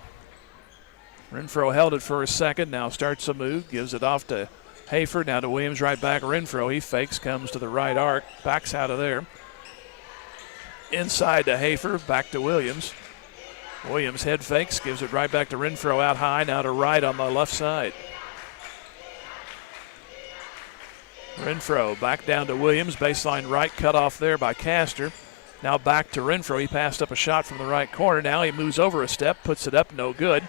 Renfro held it for a second, now starts a move, gives it off to Hafer, now to Williams, right back. Renfro, he fakes, comes to the right arc, backs out of there. Inside to Hafer, back to Williams. Williams head fakes, gives it right back to Renfro out high, now to Wright on the left side. Renfro back down to Williams, baseline right, cut off there by Castor. Now back to Renfro. He passed up a shot from the right corner. Now he moves over a step, puts it up, no good.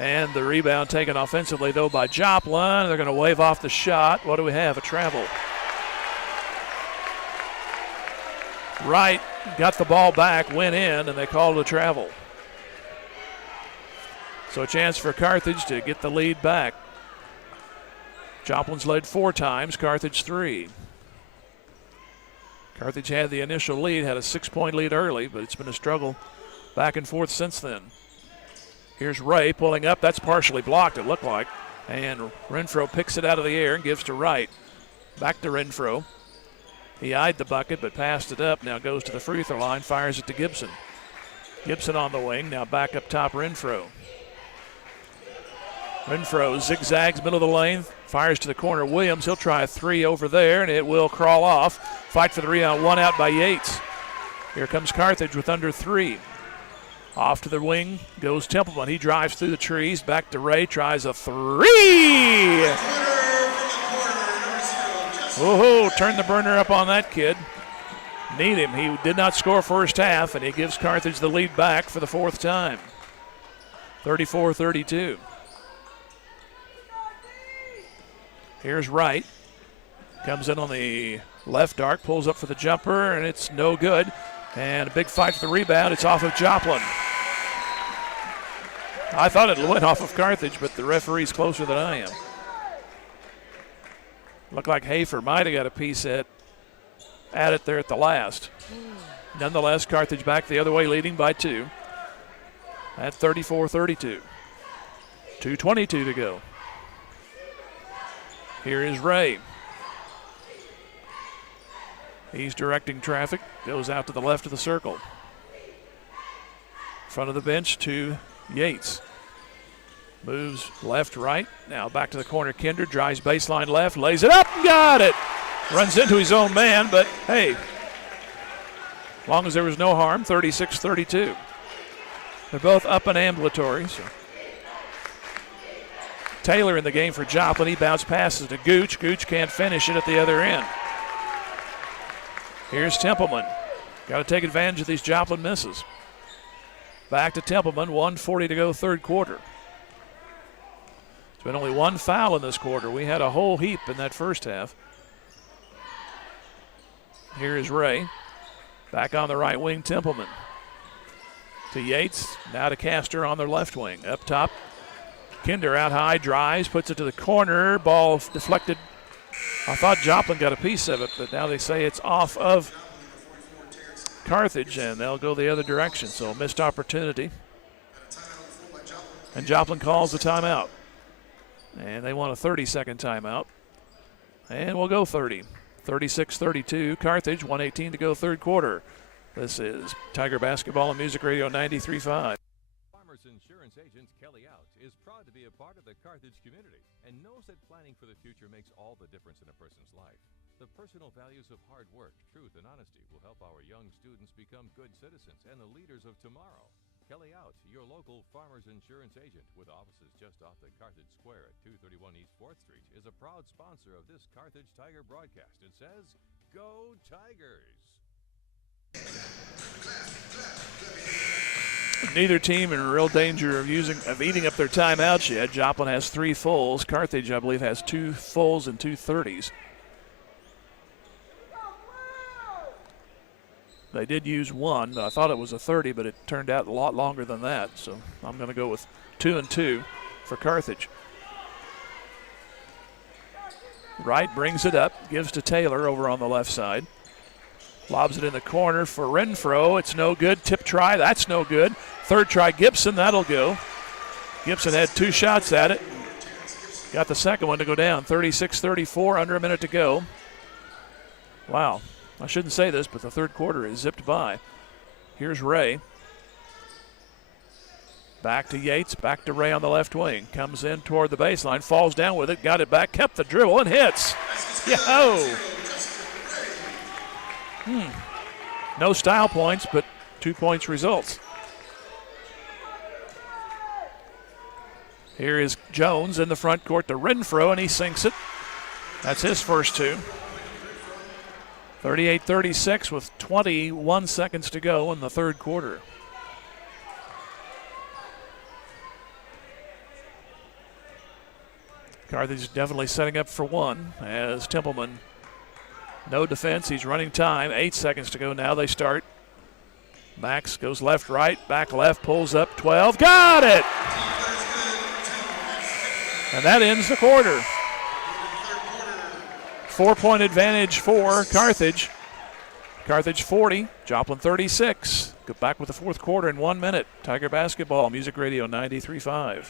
And the rebound taken offensively, though, by Joplin. They're going to wave off the shot. What do we have? A travel. Wright got the ball back, went in, and they called a travel. So a chance for Carthage to get the lead back. Joplin's led 4 times, Carthage 3. Carthage had the initial lead, had a 6-point lead early, but it's been a struggle back and forth since then. Here's Ray pulling up. That's partially blocked, it looked like. And Renfro picks it out of the air and gives to Wright. Back to Renfro. He eyed the bucket, but passed it up. Now goes to the free throw line, fires it to Gibson. Gibson on the wing, now back up top, Renfro. Renfro zigzags middle of the lane, fires to the corner. Williams, he'll try a three over there, and it will crawl off. Fight for the rebound, one out by Yates. Here comes Carthage with under 3. Off to the wing goes Templeman. He drives through the trees, back to Ray, tries a three. Whoa, turn the burner up on that kid. Need him. He did not score first half, and he gives Carthage the lead back for the 4th time. 34-32. Here's Wright. Comes in on the left arc, pulls up for the jumper, and it's no good. And a big fight for the rebound. It's off of Joplin. I thought it went off of Carthage, but the referee's closer than I am. Looked like Hafer might have got a piece at it there at the last. Nonetheless, Carthage back the other way, leading by 2. At 34-32. 2:22 to go. Here is Ray. He's directing traffic, goes out to the left of the circle. Front of the bench to Yates. Moves left, right. Now back to the corner. Kinder drives baseline left, lays it up, got it. Runs into his own man, but hey, as long as there was no harm, 36-32. They're both up and ambulatory. So. Taylor in the game for Joplin. He bounce passes to Gooch. Gooch can't finish it at the other end. Here's Templeman. Got to take advantage of these Joplin misses. Back to Templeman, 1:40 to go, third quarter. There's been only one foul in this quarter. We had a whole heap in that first half. Here is Ray. Back on the right wing, Templeman. To Yates, now to Castor on their left wing. Up top, Kinder out high, drives, puts it to the corner. Ball deflected. I thought Joplin got a piece of it, but now they say it's off of Carthage, and they'll go the other direction. So a missed opportunity. And Joplin calls the timeout. And they want a 30-second timeout. And we'll go 30. 36-32, Carthage, 1:18 to go, third quarter. This is Tiger Basketball and Music Radio 93.5. Farmers Insurance agent Kelly Out is proud to be a part of the Carthage community and knows that planning for the future makes all the difference in a person's life. The personal values of hard work, truth, and honesty will help our young students become good citizens and the leaders of tomorrow. Kelly Out, your local Farmers Insurance agent with offices just off the Carthage Square at 231 East 4th Street, is a proud sponsor of this Carthage Tiger broadcast. It says, Go Tigers! Neither team in real danger of eating up their timeouts yet. Joplin has 3 fulls. Carthage, I believe, has 2 fulls and 2 30s. They did use one. I thought it was a 30, but it turned out a lot longer than that. So I'm going to go with 2 and 2 for Carthage. Wright brings it up, gives to Taylor over on the left side. Lobs it in the corner for Renfro. It's no good. Tip try. That's no good. Third try, Gibson. That'll go. Gibson had 2 shots at it. Got the second one to go down. 36-34, under a minute to go. Wow. I shouldn't say this, but the third quarter is zipped by. Here's Ray. Back to Yates. Back to Ray on the left wing. Comes in toward the baseline. Falls down with it. Got it back. Kept the dribble and hits. Yo! No style points, but 2 points results. Here is Jones in the front court to Renfro, and he sinks it. That's his first 2. 38-36 with 21 seconds to go in the third quarter. Carthage is definitely setting up for one as Templeman. No defense, he's running time. 8 seconds to go now, they start. Max goes left, right, back left, pulls up 12. Got it! And that ends the quarter. 4-point advantage for Carthage. Carthage 40, Joplin 36. Go back with the fourth quarter in 1 minute. Tiger Basketball, Music Radio 93.5.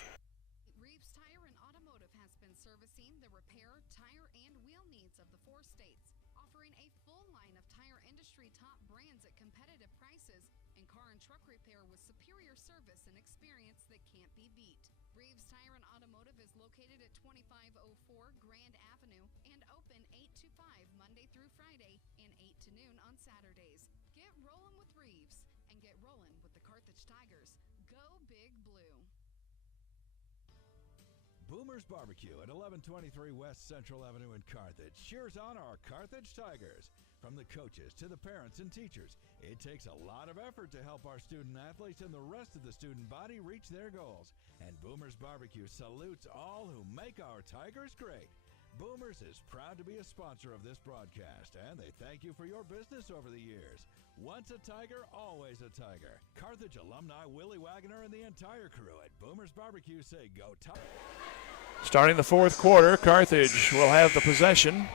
Boomer's Barbecue at 1123 West Central Avenue in Carthage cheers on our Carthage Tigers. From the coaches to the parents and teachers, it takes a lot of effort to help our student athletes and the rest of the student body reach their goals. And Boomer's Barbecue salutes all who make our Tigers great. Boomers is proud to be a sponsor of this broadcast, and they thank you for your business over the years. Once a Tiger, always a Tiger. Carthage alumni Willie Wagner and the entire crew at Boomer's Barbecue say go Tigers. Starting the fourth quarter, Carthage will have the possession.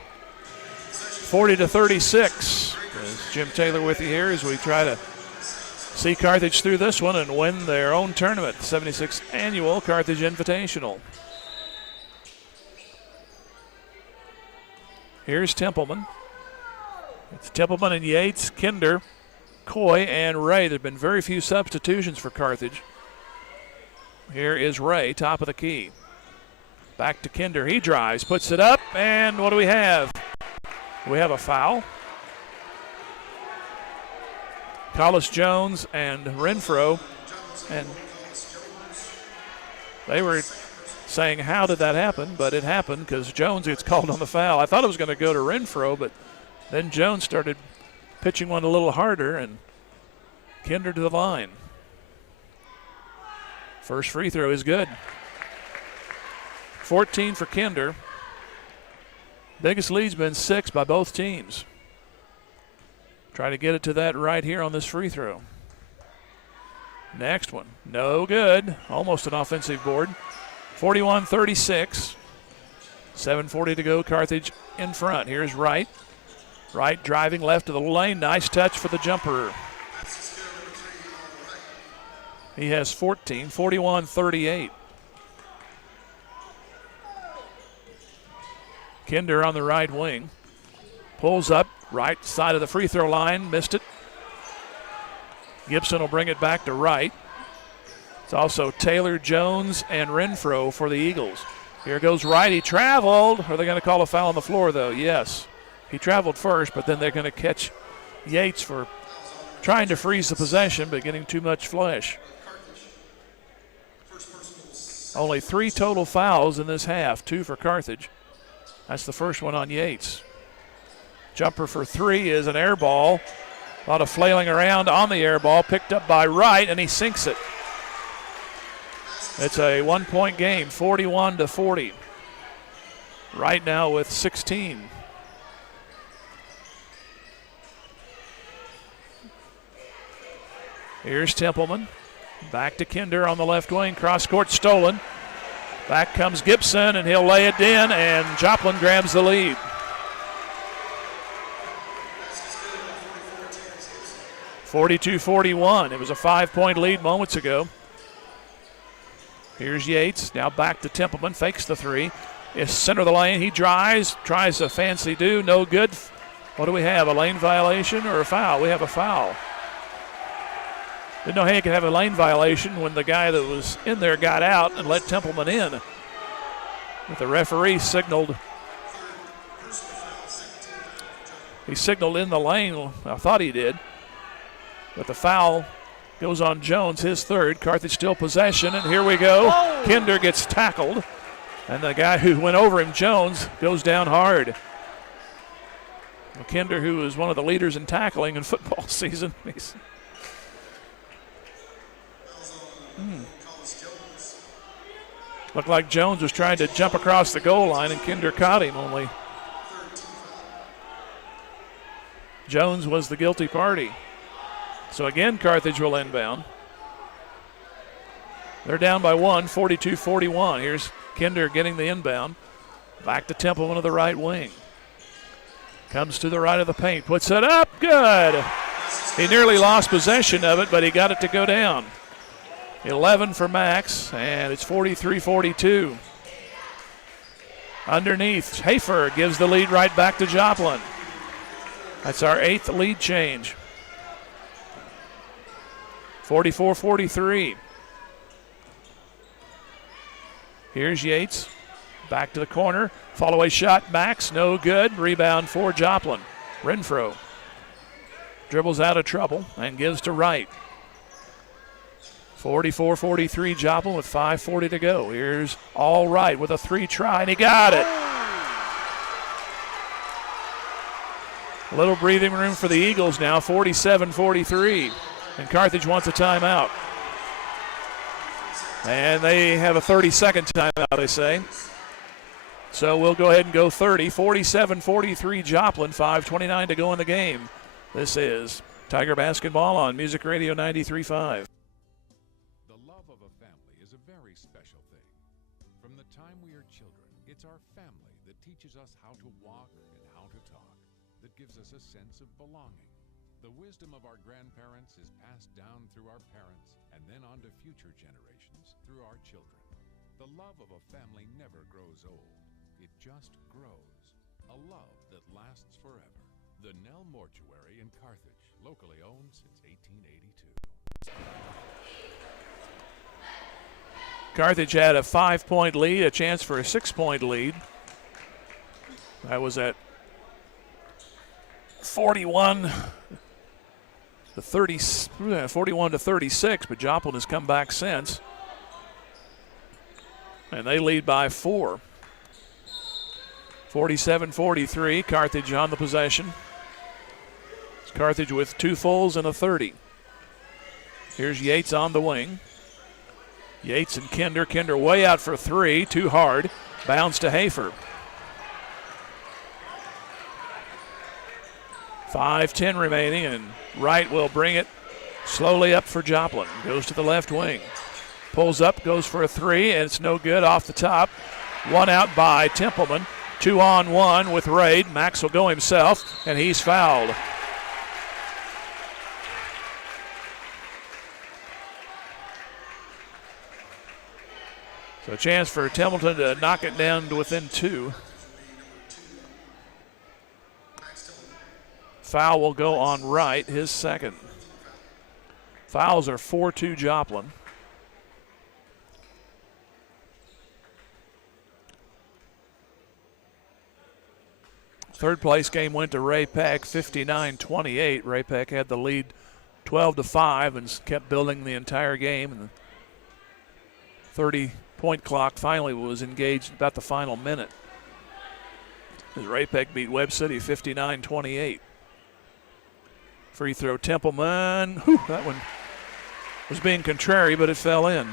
40-36. Jim Taylor with you here as we try to see Carthage through this one and win their own tournament, 76th Annual Carthage Invitational. Here's Templeman. It's Templeman and Yates. Kinder Coy and Ray. There have been very few substitutions for Carthage. Here is Ray, top of the key. Back to Kinder. He drives, puts it up, and what do we have? We have a foul. Collis Jones and Renfro, and they were saying, how did that happen? But it happened because Jones gets called on the foul. I thought it was going to go to Renfro, but then Jones started pitching one a little harder, and Kinder to the line. First free throw is good. 14 for Kinder. Biggest lead's been 6 by both teams. Try to get it to that right here on this free throw. Next one, no good. Almost an offensive board. 41-36. 7:40 to go. Carthage in front. Here's Wright. Wright driving left of the lane. Nice touch for the jumper. He has 14. 41-38. Kinder on the right wing. Pulls up. Right side of the free throw line. Missed it. Gibson will bring it back to Wright. It's also Taylor, Jones, and Renfro for the Eagles. Here goes Wright. He traveled. Are they going to call a foul on the floor, though? Yes. He traveled first, but then they're going to catch Yates for trying to freeze the possession, but getting too much flesh. Only 3 total fouls in this half, 2 for Carthage. That's the first one on Yates. Jumper for 3 is an air ball. A lot of flailing around on the air ball, picked up by Wright, and he sinks it. It's a 1-point game, 41-40. Wright now with 16. Here's Templeman. Back to Kinder on the left wing. Cross court stolen. Back comes Gibson, and he'll lay it in, and Joplin grabs the lead. (42-41). It was a 5-point lead moments ago. Here's Yates. Now back to Templeman. Fakes the 3. Is center of the lane. He drives. Tries a fancy do. No good. What do we have? A lane violation or a foul? We have a foul. Didn't know how you could have a lane violation when the guy that was in there got out and let Templeman in. But the referee signaled. He signaled in the lane. I thought he did. But the foul goes on Jones, his third. Carthage still possession, and here we go. Oh. Kinder gets tackled, and the guy who went over him, Jones, goes down hard. Well, Kinder, who is one of the leaders in tackling in football season. Looked like Jones was trying to jump across the goal line, and Kinder caught him only. Jones was the guilty party. So again, Carthage will inbound. They're down by 1, 42-41. Here's Kinder getting the inbound. Back to Templeman to the right wing. Comes to the right of the paint, puts it up, good. He nearly lost possession of it, but he got it to go down. 11 for Max, and it's 43-42. Underneath, Hafer gives the lead right back to Joplin. That's our 8th lead change. 44-43. Here's Yates. Back to the corner. Fall-away shot, Max, no good. Rebound for Joplin. Renfro dribbles out of trouble and gives to Wright. 44-43 Joplin with 5:40 to go. Here's All Right with a 3 try, and he got it. A little breathing room for the Eagles now, 47-43. And Carthage wants a timeout. And they have a 30-second timeout, they say. So we'll go ahead and go 30. 47-43 Joplin, 5:29 to go in the game. This is Tiger Basketball on Music Radio 93.5. The love of a family is a very special thing. From the time we are children, it's our family that teaches us how to walk and how to talk, that gives us a sense of belonging. The wisdom of our grandparents is passed down through our parents and then on to future generations through our children. The love of a family never grows old. It just grows. A love that lasts forever. The Nell Mortuary in Carthage, locally owned since 1882. Carthage had a 5-point lead, a chance for a 6-point lead. That was at 41 to 36, but Joplin has come back since. And they lead by 4. 47-43, Carthage on the possession. It's Carthage with 2 fulls and a 30. Here's Yates on the wing. Yates and Kinder. Kinder way out for 3, too hard. Bounce to Hafer. 5:10 remaining, and Wright will bring it slowly up for Joplin. Goes to the left wing. Pulls up, goes for a 3, and it's no good off the top. 1 out by Templeman. 2-on-1 with Raid. Max will go himself, and he's fouled. So a chance for Templeton to knock it down to within 2. Foul will go on Wright, his second. Fouls are 4-2 Joplin. Third place game went to Ray Peck, 59-28. Ray Peck had the lead 12-5 and kept building the entire game. And the 30-point clock finally was engaged about the final minute, as Ray Peck beat Webb City 59-28. Free throw, Templeman. Whew, that one was being contrary, but it fell in.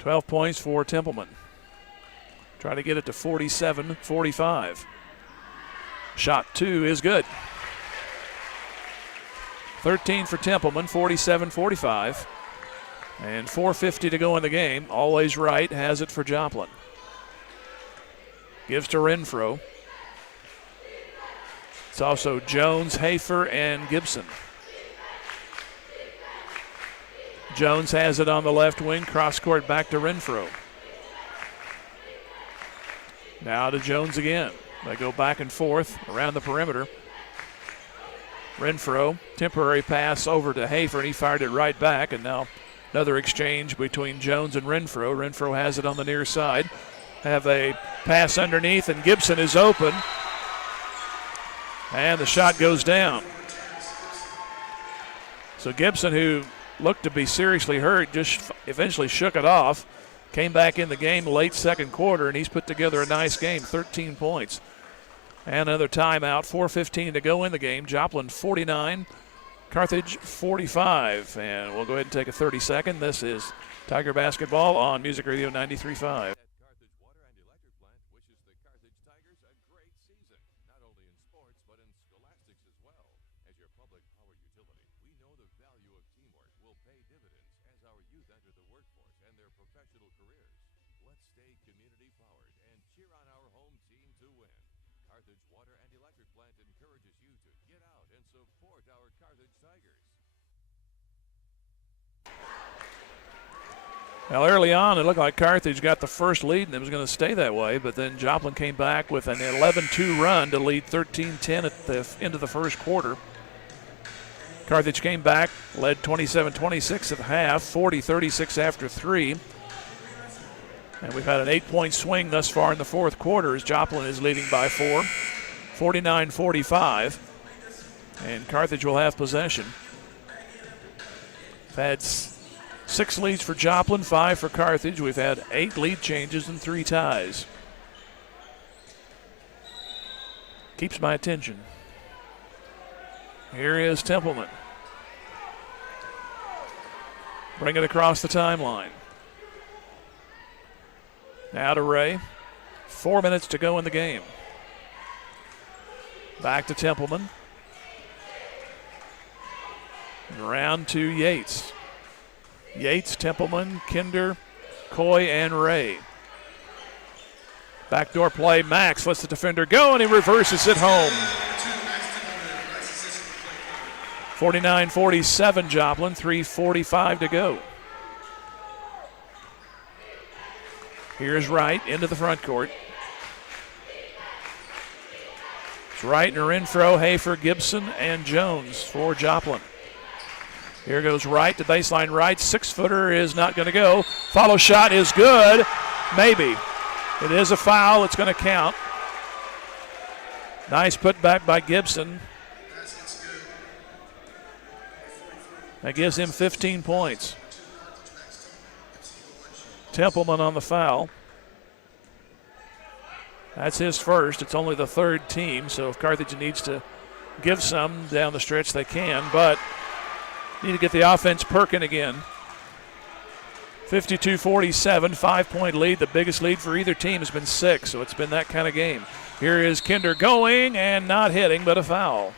12 points for Templeman. Try to get it to 47-45. Shot 2 is good. 13 for Templeman, 47-45. And 4:50 to go in the game. Always Wright has it for Joplin. Gives to Renfro. It's also Jones, Hafer, and Gibson. Jones has it on the left wing. Cross court back to Renfro. Now to Jones again. They go back and forth around the perimeter. Renfro, temporary pass over to Hafer, and he fired it right back. And now another exchange between Jones and Renfro. Renfro has it on the near side. Have a pass underneath, and Gibson is open. And the shot goes down. So Gibson, who looked to be seriously hurt, just eventually shook it off. Came back in the game late second quarter, and he's put together a nice game, 13 points. And another timeout, 4:15 to go in the game. Joplin 49, Carthage 45. And we'll go ahead and take a 30-second. This is Tiger Basketball on Music Radio 93.5. Well, early on, it looked like Carthage got the first lead, and it was going to stay that way, but then Joplin came back with an 11-2 run to lead 13-10 at the end of the first quarter. Carthage came back, led 27-26 at half, 40-36 after 3. And we've had an 8-point swing thus far in the fourth quarter as Joplin is leading by 4, 49-45. And Carthage will have possession. We've had 6 leads for Joplin, 5 for Carthage. We've had 8 lead changes and 3 ties. Keeps my attention. Here is Templeman. Bring it across the timeline. Now to Ray. 4 minutes to go in the game. Back to Templeman. And around to Yates. Yates, Templeman, Kinder, Coy, and Ray. Backdoor play, Max lets the defender go, and he reverses it home. 49-47 Joplin, 3:45 to go. Here's Wright into the front court. It's Wright and Renfro, Hafer, Gibson, and Jones for Joplin. Here goes Wright to baseline right. 6-footer is not going to go. Follow shot is good. Maybe. It is a foul. It's going to count. Nice putback by Gibson. That gives him 15 points. Templeman on the foul. That's his first. It's only the third team, so if Carthage needs to give some down the stretch, they can, but need to get the offense perking again. 52-47, 5-point lead. The biggest lead for either team has been 6, so it's been that kind of game. Here is Kinder going and not hitting, but a foul.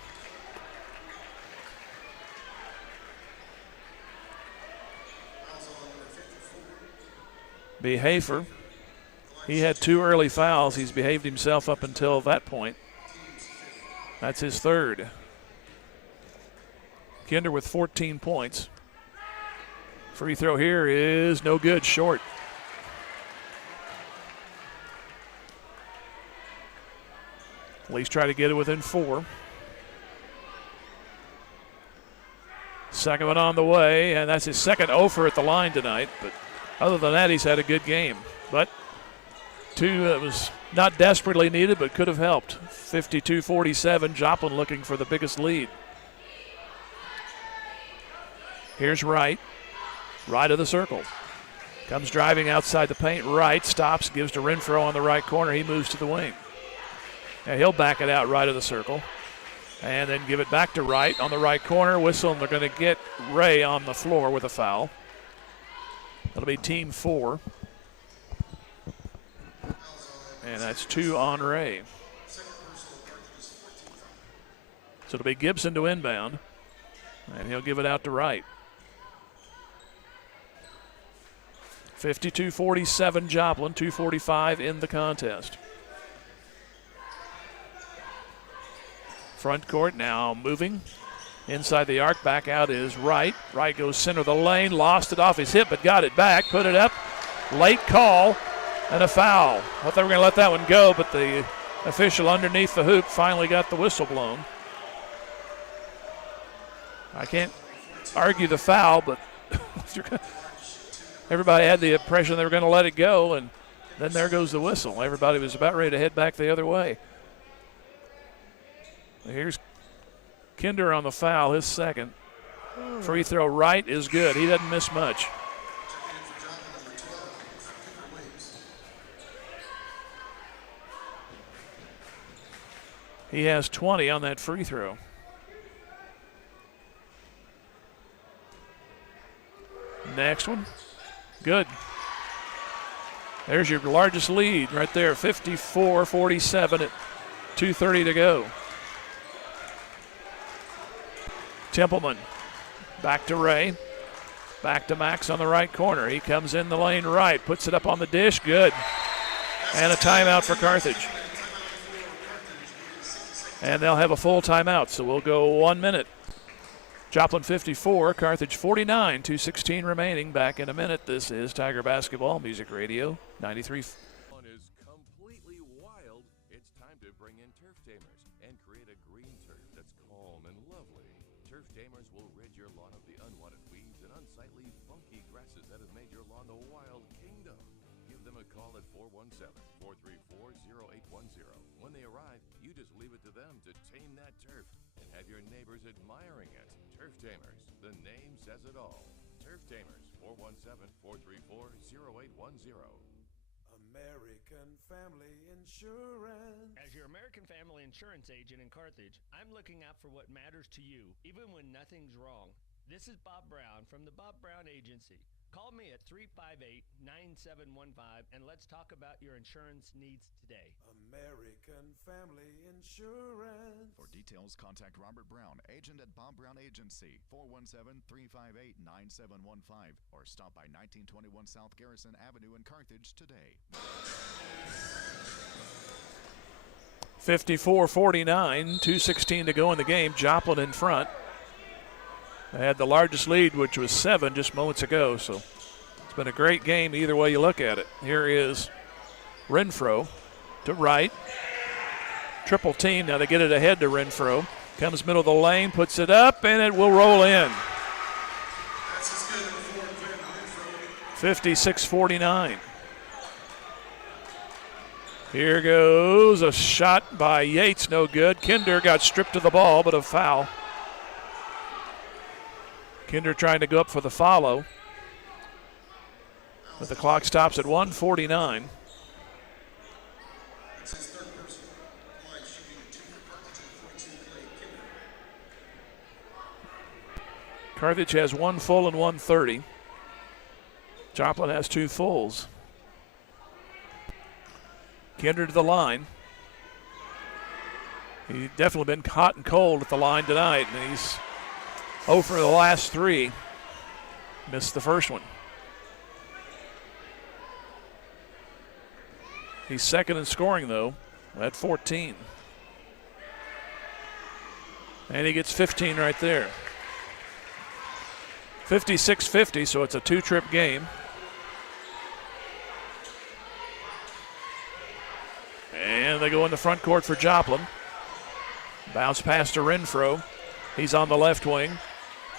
Be Hafer. He had 2 early fouls. He's behaved himself up until that point. That's his third. Kinder with 14 points. Free throw here is no good, short. At least try to get it within 4. Second one on the way, and that's his second offer at the line tonight. But other than that, he's had a good game. But 2 that was not desperately needed, but could have helped. 52-47, Joplin looking for the biggest lead. Here's Wright. Right of the circle. Comes driving outside the paint. Wright stops, gives to Renfro on the right corner. He moves to the wing. Now he'll back it out right of the circle. And then give it back to Wright on the right corner. Whistle, and they're going to get Ray on the floor with a foul. That'll be team 4. And that's 2 on Ray. So it'll be Gibson to inbound. And he'll give it out to Wright. 52-47 Joplin, 2:45 in the contest. Front court now moving. Inside the arc, back out is Wright. Wright goes center of the lane, lost it off his hip, but got it back, put it up. Late call and a foul. I thought they were going to let that one go, but the official underneath the hoop finally got the whistle blown. I can't argue the foul, but everybody had the impression they were going to let it go, and then there goes the whistle. Everybody was about ready to head back the other way. Here's Kinder on the foul, his second. Free throw right is good. He doesn't miss much. He has 20 on that free throw. Next one. Good. There's your largest lead right there, 54-47 at 2:30 to go. Templeman back to Ray. Back to Max on the right corner. He comes in the lane right, puts it up on the dish. Good. And a timeout for Carthage. And they'll have a full timeout, so we'll go 1 minute. Joplin 54, Carthage 49, 2:16 remaining. Back in a minute. This is Tiger Basketball, Music Radio 93. Is completely wild. It's time to bring in turf tamers and create a green turf that's calm and lovely. Turf tamers will rid your lawn of the unwanted weeds and unsightly, funky grasses that have made your lawn the wild kingdom. Give them a call at 417-434-0810. When they arrive, you just leave it to them to tame that turf and have your neighbors admiring it. Turf Tamers, the name says it all. Turf Tamers, 417-434-0810. American Family Insurance. As your American Family Insurance agent in Carthage, I'm looking out for what matters to you, even when nothing's wrong. This is Bob Brown from the Bob Brown Agency. Call me at 358-9715 and let's talk about your insurance needs today. American Family Insurance. For details, contact Robert Brown, agent at Bob Brown Agency, 417-358-9715, or stop by 1921 South Garrison Avenue in Carthage today. 54-49, 2:16 to go in the game. Joplin in front. They had the largest lead, which was 7 just moments ago, so it's been a great game either way you look at it. Here is Renfro to Wright. triple team. Now they get it ahead to Renfro. Comes middle of the lane, puts it up, and it will roll in. 56-49. Here goes a shot by Yates, no good. Kinder got stripped of the ball, but a foul. Kinder trying to go up for the follow. But the clock stops at 1:49. Carthage has 1 full and 1:30. Joplin has 2 fulls. Kinder to the line. He's definitely been hot and cold at the line tonight, and he's 0 for the last 3. Missed the first one. He's second in scoring, though, at 14. And he gets 15 right there. 56-50, so it's a 2-trip game. And they go in the front court for Joplin. Bounce pass to Renfro. He's on the left wing.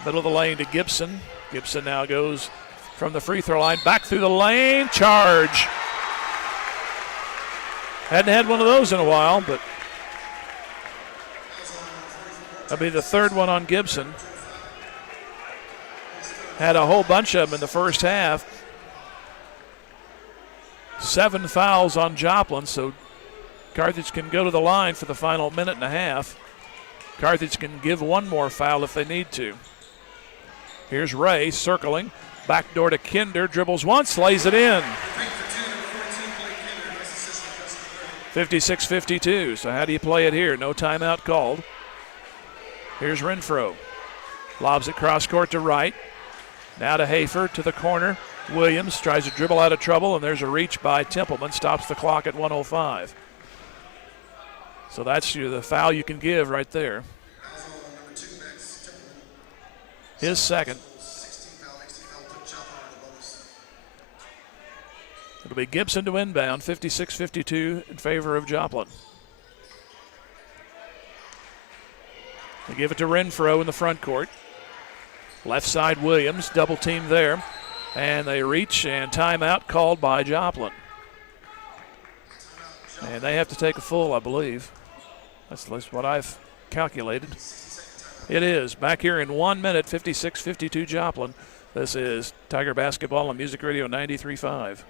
Middle of the lane to Gibson. Gibson now goes from the free throw line back through the lane. Charge. Hadn't had one of those in a while, but that'll be the third one on Gibson. Had a whole bunch of them in the first half. 7 fouls on Joplin, so Carthage can go to the line for the final minute and a half. Carthage can give one more foul if they need to. Here's Ray circling. Backdoor to Kinder. Dribbles once, lays it in. 56-52. So how do you play it here? No timeout called. Here's Renfro. Lobs it cross court to Wright. Now to Hafer to the corner. Williams tries to dribble out of trouble, and there's a reach by Templeman. Stops the clock at 1:05. So that's the foul you can give right there. His second. It'll be Gibson to inbound, 56-52 in favor of Joplin. They give it to Renfro in the front court. Left side Williams, double team there. And they reach, and timeout called by Joplin. And they have to take a full, I believe. That's at least what I've calculated. It is. Back here in 1 minute, 56-52 Joplin. This is Tiger Basketball on Music Radio 93.5.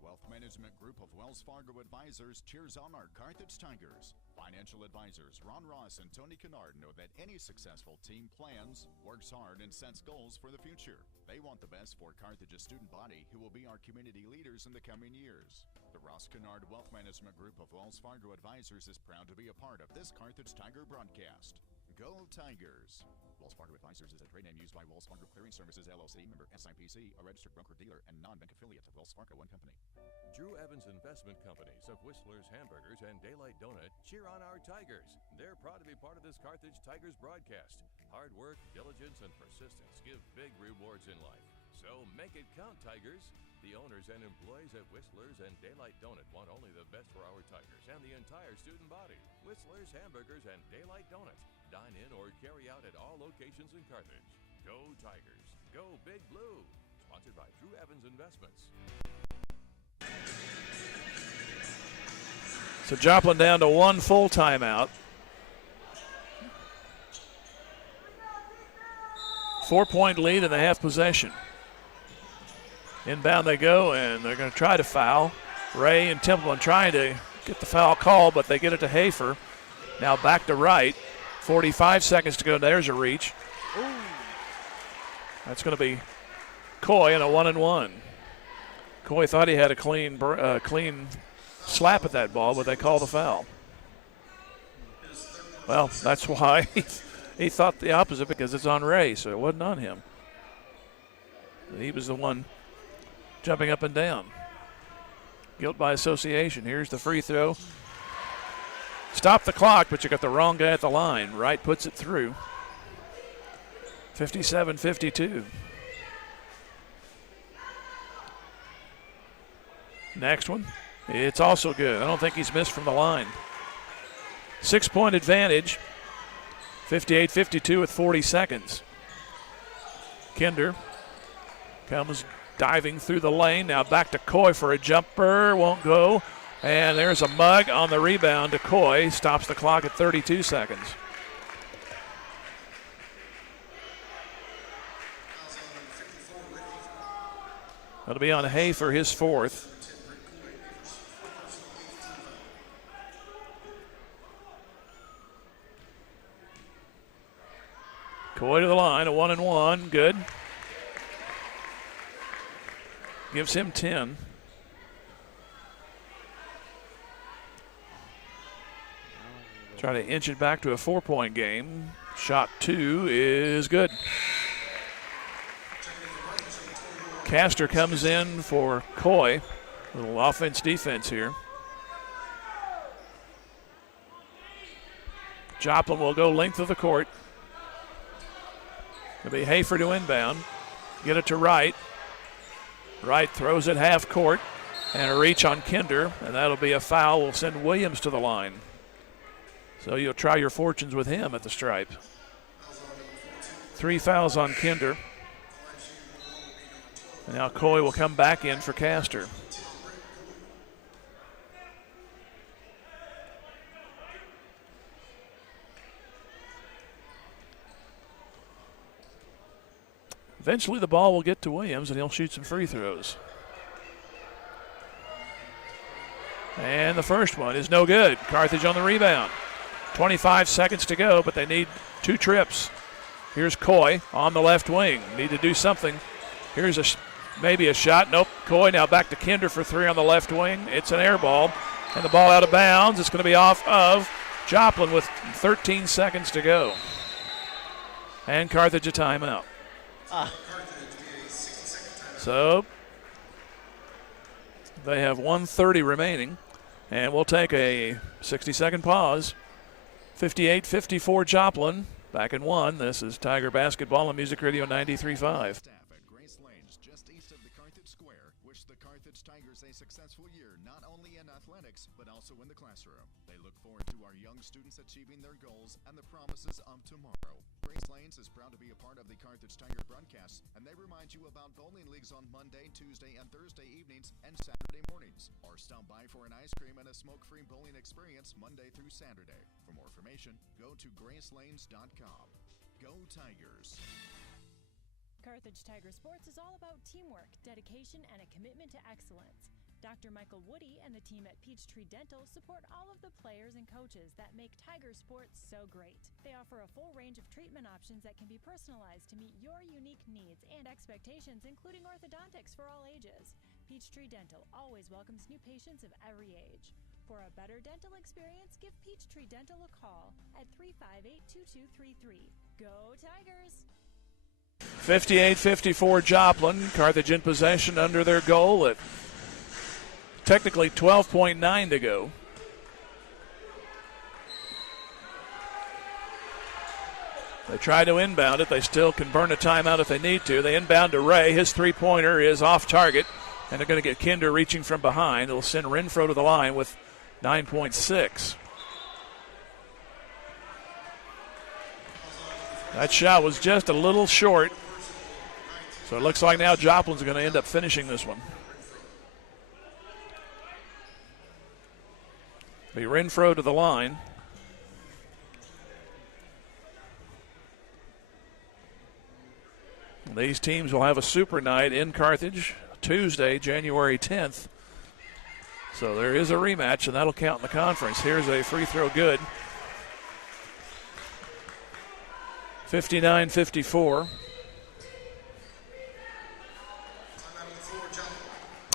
Wealth Management Group of Wells Fargo Advisors cheers on our Carthage Tigers. Financial advisors Ron Ross and Tony Kennard know that any successful team plans, works hard, and sets goals for the future. They want the best for Carthage's student body, who will be our community leaders in the coming years. The Ross Kennard Wealth Management Group of Wells Fargo Advisors is proud to be a part of this Carthage Tiger broadcast. Go Tigers! Wells Fargo Advisors is a trade name used by Wells Fargo Clearing Services, LLC, member SIPC, a registered broker-dealer and non-bank affiliate of Wells Fargo & Company. Drew Evans Investment Companies of Whistler's Hamburgers and Daylight Donut cheer on our Tigers. They're proud to be part of this Carthage Tigers broadcast. Hard work, diligence, and persistence give big rewards in life. So make it count, Tigers. The owners and employees at Whistler's and Daylight Donut want only the best for our Tigers and the entire student body. Whistler's Hamburgers and Daylight Donut. Dine in or carry out at all locations in Carthage. Go Tigers. Go Big Blue. Sponsored by Drew Evans Investments. So Joplin down to 1 full timeout. 4-point lead and they have possession. Inbound they go, and they're going to try to foul. Ray and Templeman trying to get the foul call, but they get it to Hafer. Now back to Wright. 45 seconds to go. There's a reach. Ooh. That's going to be Coy and a 1-and-1. Coy thought he had a clean slap at that ball, but they call the foul. Well, that's why he thought the opposite, because it's on Ray, so it wasn't on him. He was the one jumping up and down. Guilt by association. Here's the free throw. Stop the clock, but you got the wrong guy at the line. Wright puts it through. 57-52. Next one. It's also good. I don't think he's missed from the line. 6-point advantage. 58-52 with 40 seconds. Kinder comes diving through the lane. Now back to Coy for a jumper. Won't go. And there's a mug on the rebound to Coy. Stops the clock at 32 seconds. That'll be on Hay for his fourth. Coy to the line, a 1-and-1, good. Gives him 10. Try to inch it back to a 4-point game. Shot 2 is good. Castor comes in for Coy. A little offense-defense here. Joplin will go length of the court. It'll be Hafer to inbound. Get it to Wright. Wright throws it half court. And a reach on Kinder. And that'll be a foul. Will send Williams to the line. So you'll try your fortunes with him at the stripe. 3 fouls on Kinder. And now Coy will come back in for Castor. Eventually the ball will get to Williams and he'll shoot some free throws. And the first one is no good. Carthage on the rebound. 25 seconds to go, but they need 2 trips. Here's Coy on the left wing. Need to do something. Here's maybe a shot. Nope. Coy now back to Kinder for 3 on the left wing. It's an air ball. And the ball out of bounds. It's going to be off of Joplin with 13 seconds to go. And Carthage a timeout. So they have 1:30 remaining, and we'll take a 60-second pause. 58-54 Joplin, back in 1. This is Tiger Basketball on Music Radio 93.5. Staff at Grace Lanes, just east of the Carthage Square, wish the Carthage Tigers a successful year, not only in athletics, but also in the classroom. They look forward to our young students achieving their goals and the promises of tomorrow. Grace Lanes is proud to be a part of the Carthage Tiger broadcast, and they remind you about bowling leagues on Monday, Tuesday, and Thursday evenings and Saturday mornings. Or stop by for an ice cream and a smoke-free bowling experience Monday through Saturday. For more information, go to gracelanes.com. Go Tigers! Carthage Tiger Sports is all about teamwork, dedication, and a commitment to excellence. Dr. Michael Woody and the team at Peachtree Dental support all of the players and coaches that make Tiger Sports so great. They offer a full range of treatment options that can be personalized to meet your unique needs and expectations, including orthodontics for all ages. Peachtree Dental always welcomes new patients of every age. For a better dental experience, give Peachtree Dental a call at 358-2233. Go Tigers! 58-54 Joplin. Carthage in possession under their goal at technically 12.9 to go. They try to inbound it. They still can burn a timeout if they need to. They inbound to Ray. His three-pointer is off target, and they're going to get Kinder reaching from behind. They'll send Renfro to the line with 9.6. That shot was just a little short. So it looks like now Joplin's going to end up finishing this one. Be Renfro to the line. These teams will have a super night in Carthage Tuesday, January 10th. So there is a rematch, and that'll count in the conference. Here's a free throw good. 59-54.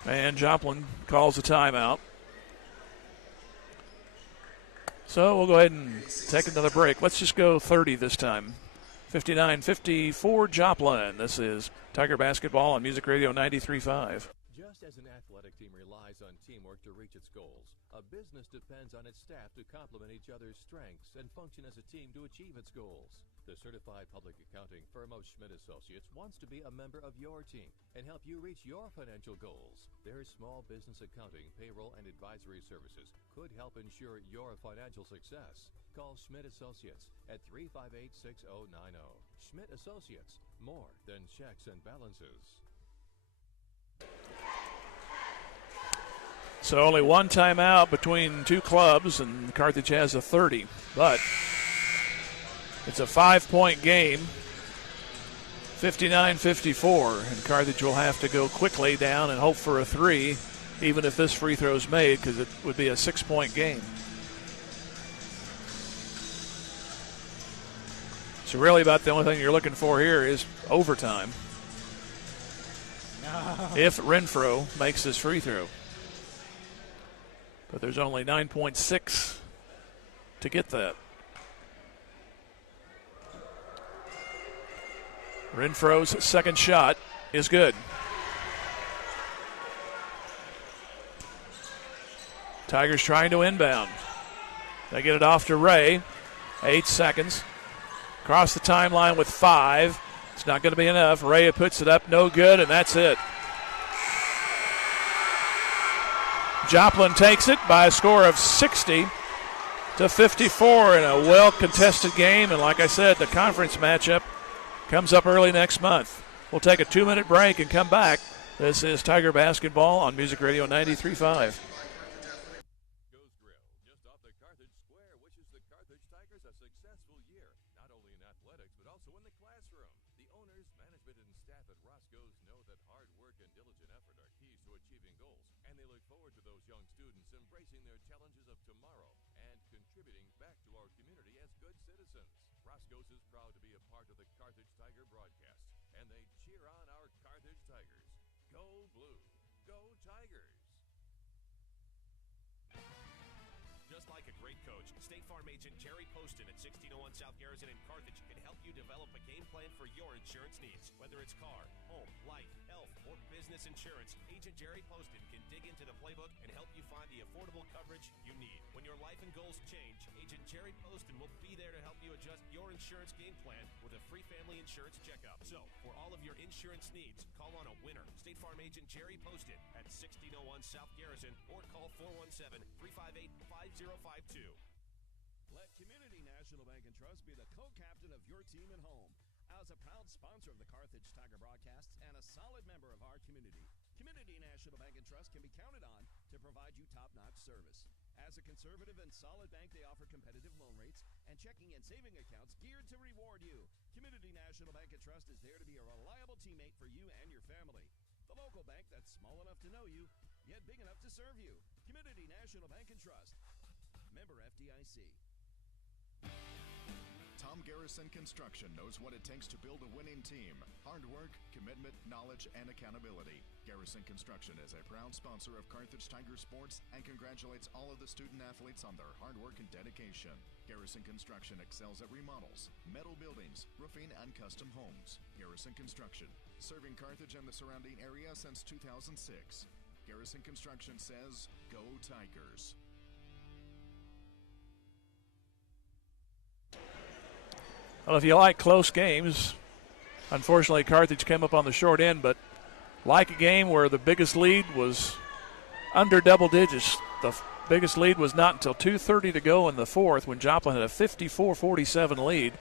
And Joplin calls a timeout. So we'll go ahead and take another break. Let's just go 30 this time. 59-54 Joplin. This is Tiger Basketball on Music Radio 93.5. Just as an athletic team relies on teamwork to reach its goals, a business depends on its staff to complement each other's strengths and function as a team to achieve its goals. The certified public accounting firm of Schmidt Associates wants to be a member of your team and help you reach your financial goals. Their small business accounting, payroll, and advisory services could help ensure your financial success. Call Schmidt Associates at 358-6090. Schmidt Associates, more than checks and balances. So only one timeout between two clubs, and Carthage has a 30. But it's a 5-point game, 59-54, and Carthage will have to go quickly down and hope for a 3, even if this free throw is made, because it would be a 6-point game. So really about the only thing you're looking for here is overtime. No. If Renfro makes this free throw. But there's only 9.6 to get that. Renfro's second shot is good. Tigers trying to inbound. They get it off to Ray. 8 seconds. Across the timeline with 5. It's not going to be enough. Ray puts it up, no good, and that's it. Joplin takes it by a score of 60-54 in a well-contested game. And like I said, the conference matchup comes up early next month. We'll take a 2-minute break and come back. This is Tiger Basketball on Music Radio 93.5. Goes Grill, just off the Carthage Square, wishes the Carthage Tigers a successful year, not only in athletics, but also in the classroom. The owners, management, and staff at Roscoe's know that hard work and diligent effort are keys to achieving goals, and they look forward to those young students embracing their challenges of tomorrow and contributing back to our community as good citizens. Roscoe's is proud to be a part of the Carthage Tiger broadcast, and they cheer on our Carthage Tigers. Go Blue! Go Tigers! Just like a great coach, State Farm agent Jerry Poston at 1601 South Garrison in Carthage can help you develop a game plan for your insurance needs. Whether it's car, home, life, health, or business insurance, Agent Jerry Poston can dig into the playbook and help you find the affordable coverage you need. When your life and goals change, Agent Jerry Poston will be there to help you adjust your insurance game plan with a free family insurance checkup. So, for all of your insurance needs, call on a winner. State Farm agent Jerry Poston at 1601 South Garrison or call 417-358-5052. Let Community National Bank and Trust be the co-captain of your team at home. As a proud sponsor of the Carthage Tiger broadcasts and a solid member of our community, Community National Bank and Trust can be counted on to provide you top-notch service. As a conservative and solid bank, they offer competitive loan rates and checking and saving accounts geared to reward you. Community National Bank and Trust is there to be a reliable teammate for you and your family. The local bank that's small enough to know you, yet big enough to serve you. Community National Bank and Trust. Member FDIC. Tom Garrison Construction knows what it takes to build a winning team. Hard work, commitment, knowledge, and accountability. Garrison Construction is a proud sponsor of Carthage Tiger Sports and congratulates all of the student athletes on their hard work and dedication. Garrison Construction excels at remodels, metal buildings, roofing, and custom homes. Garrison Construction, serving Carthage and the surrounding area since 2006. Garrison Construction says, go Tigers. Well, if you like close games, unfortunately Carthage came up on the short end, but like a game where the biggest lead was under double digits. The biggest lead was not until 2:30 to go in the fourth when Joplin had a 54-47 lead.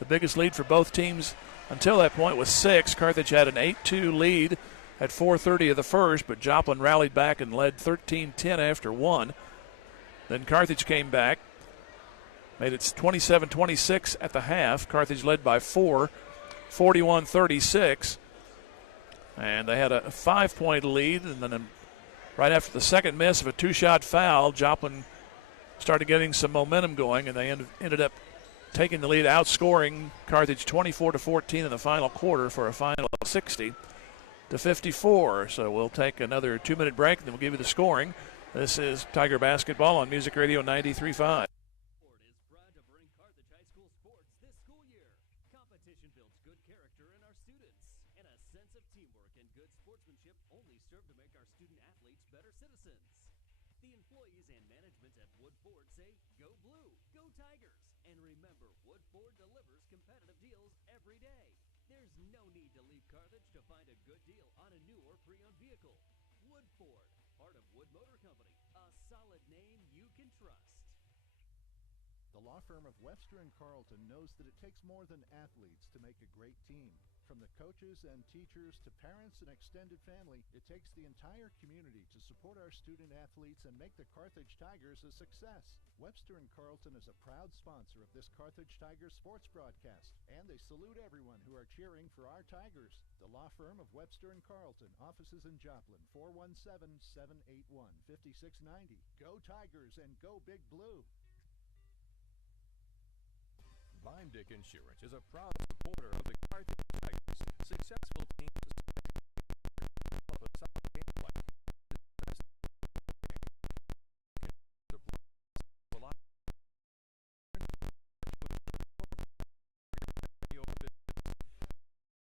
The biggest lead for both teams until that point was 6. Carthage had an 8-2 lead at 4:30 of the first, but Joplin rallied back and led 13-10 after 1. Then Carthage came back. Made it 27-26 at the half. Carthage led by 4, 41-36. And they had a 5-point lead. And then right after the second miss of a 2-shot foul, Joplin started getting some momentum going. And they ended up taking the lead, outscoring Carthage 24-14 in the final quarter for a final of 60-54. So we'll take another 2-minute break, and then we'll give you the scoring. This is Tiger Basketball on Music Radio 93.5. The employees and management at Wood Ford say, go Blue, go Tigers. And remember, Woodford delivers competitive deals every day. There's no need to leave Carthage to find a good deal on a new or pre-owned vehicle. Woodford, part of Wood Motor Company, a solid name you can trust. The law firm of Webster & Carlton knows that it takes more than athletes to make a great team. From the coaches and teachers to parents and extended family, it takes the entire community to support our student athletes and make the Carthage Tigers a success. Webster & Carlton is a proud sponsor of this Carthage Tigers sports broadcast, and they salute everyone who are cheering for our Tigers. The law firm of Webster & Carlton, offices in Joplin, 417-781-5690. Go Tigers and go Big Blue! Dick Insurance is a proud supporter of the Carthage Tigers.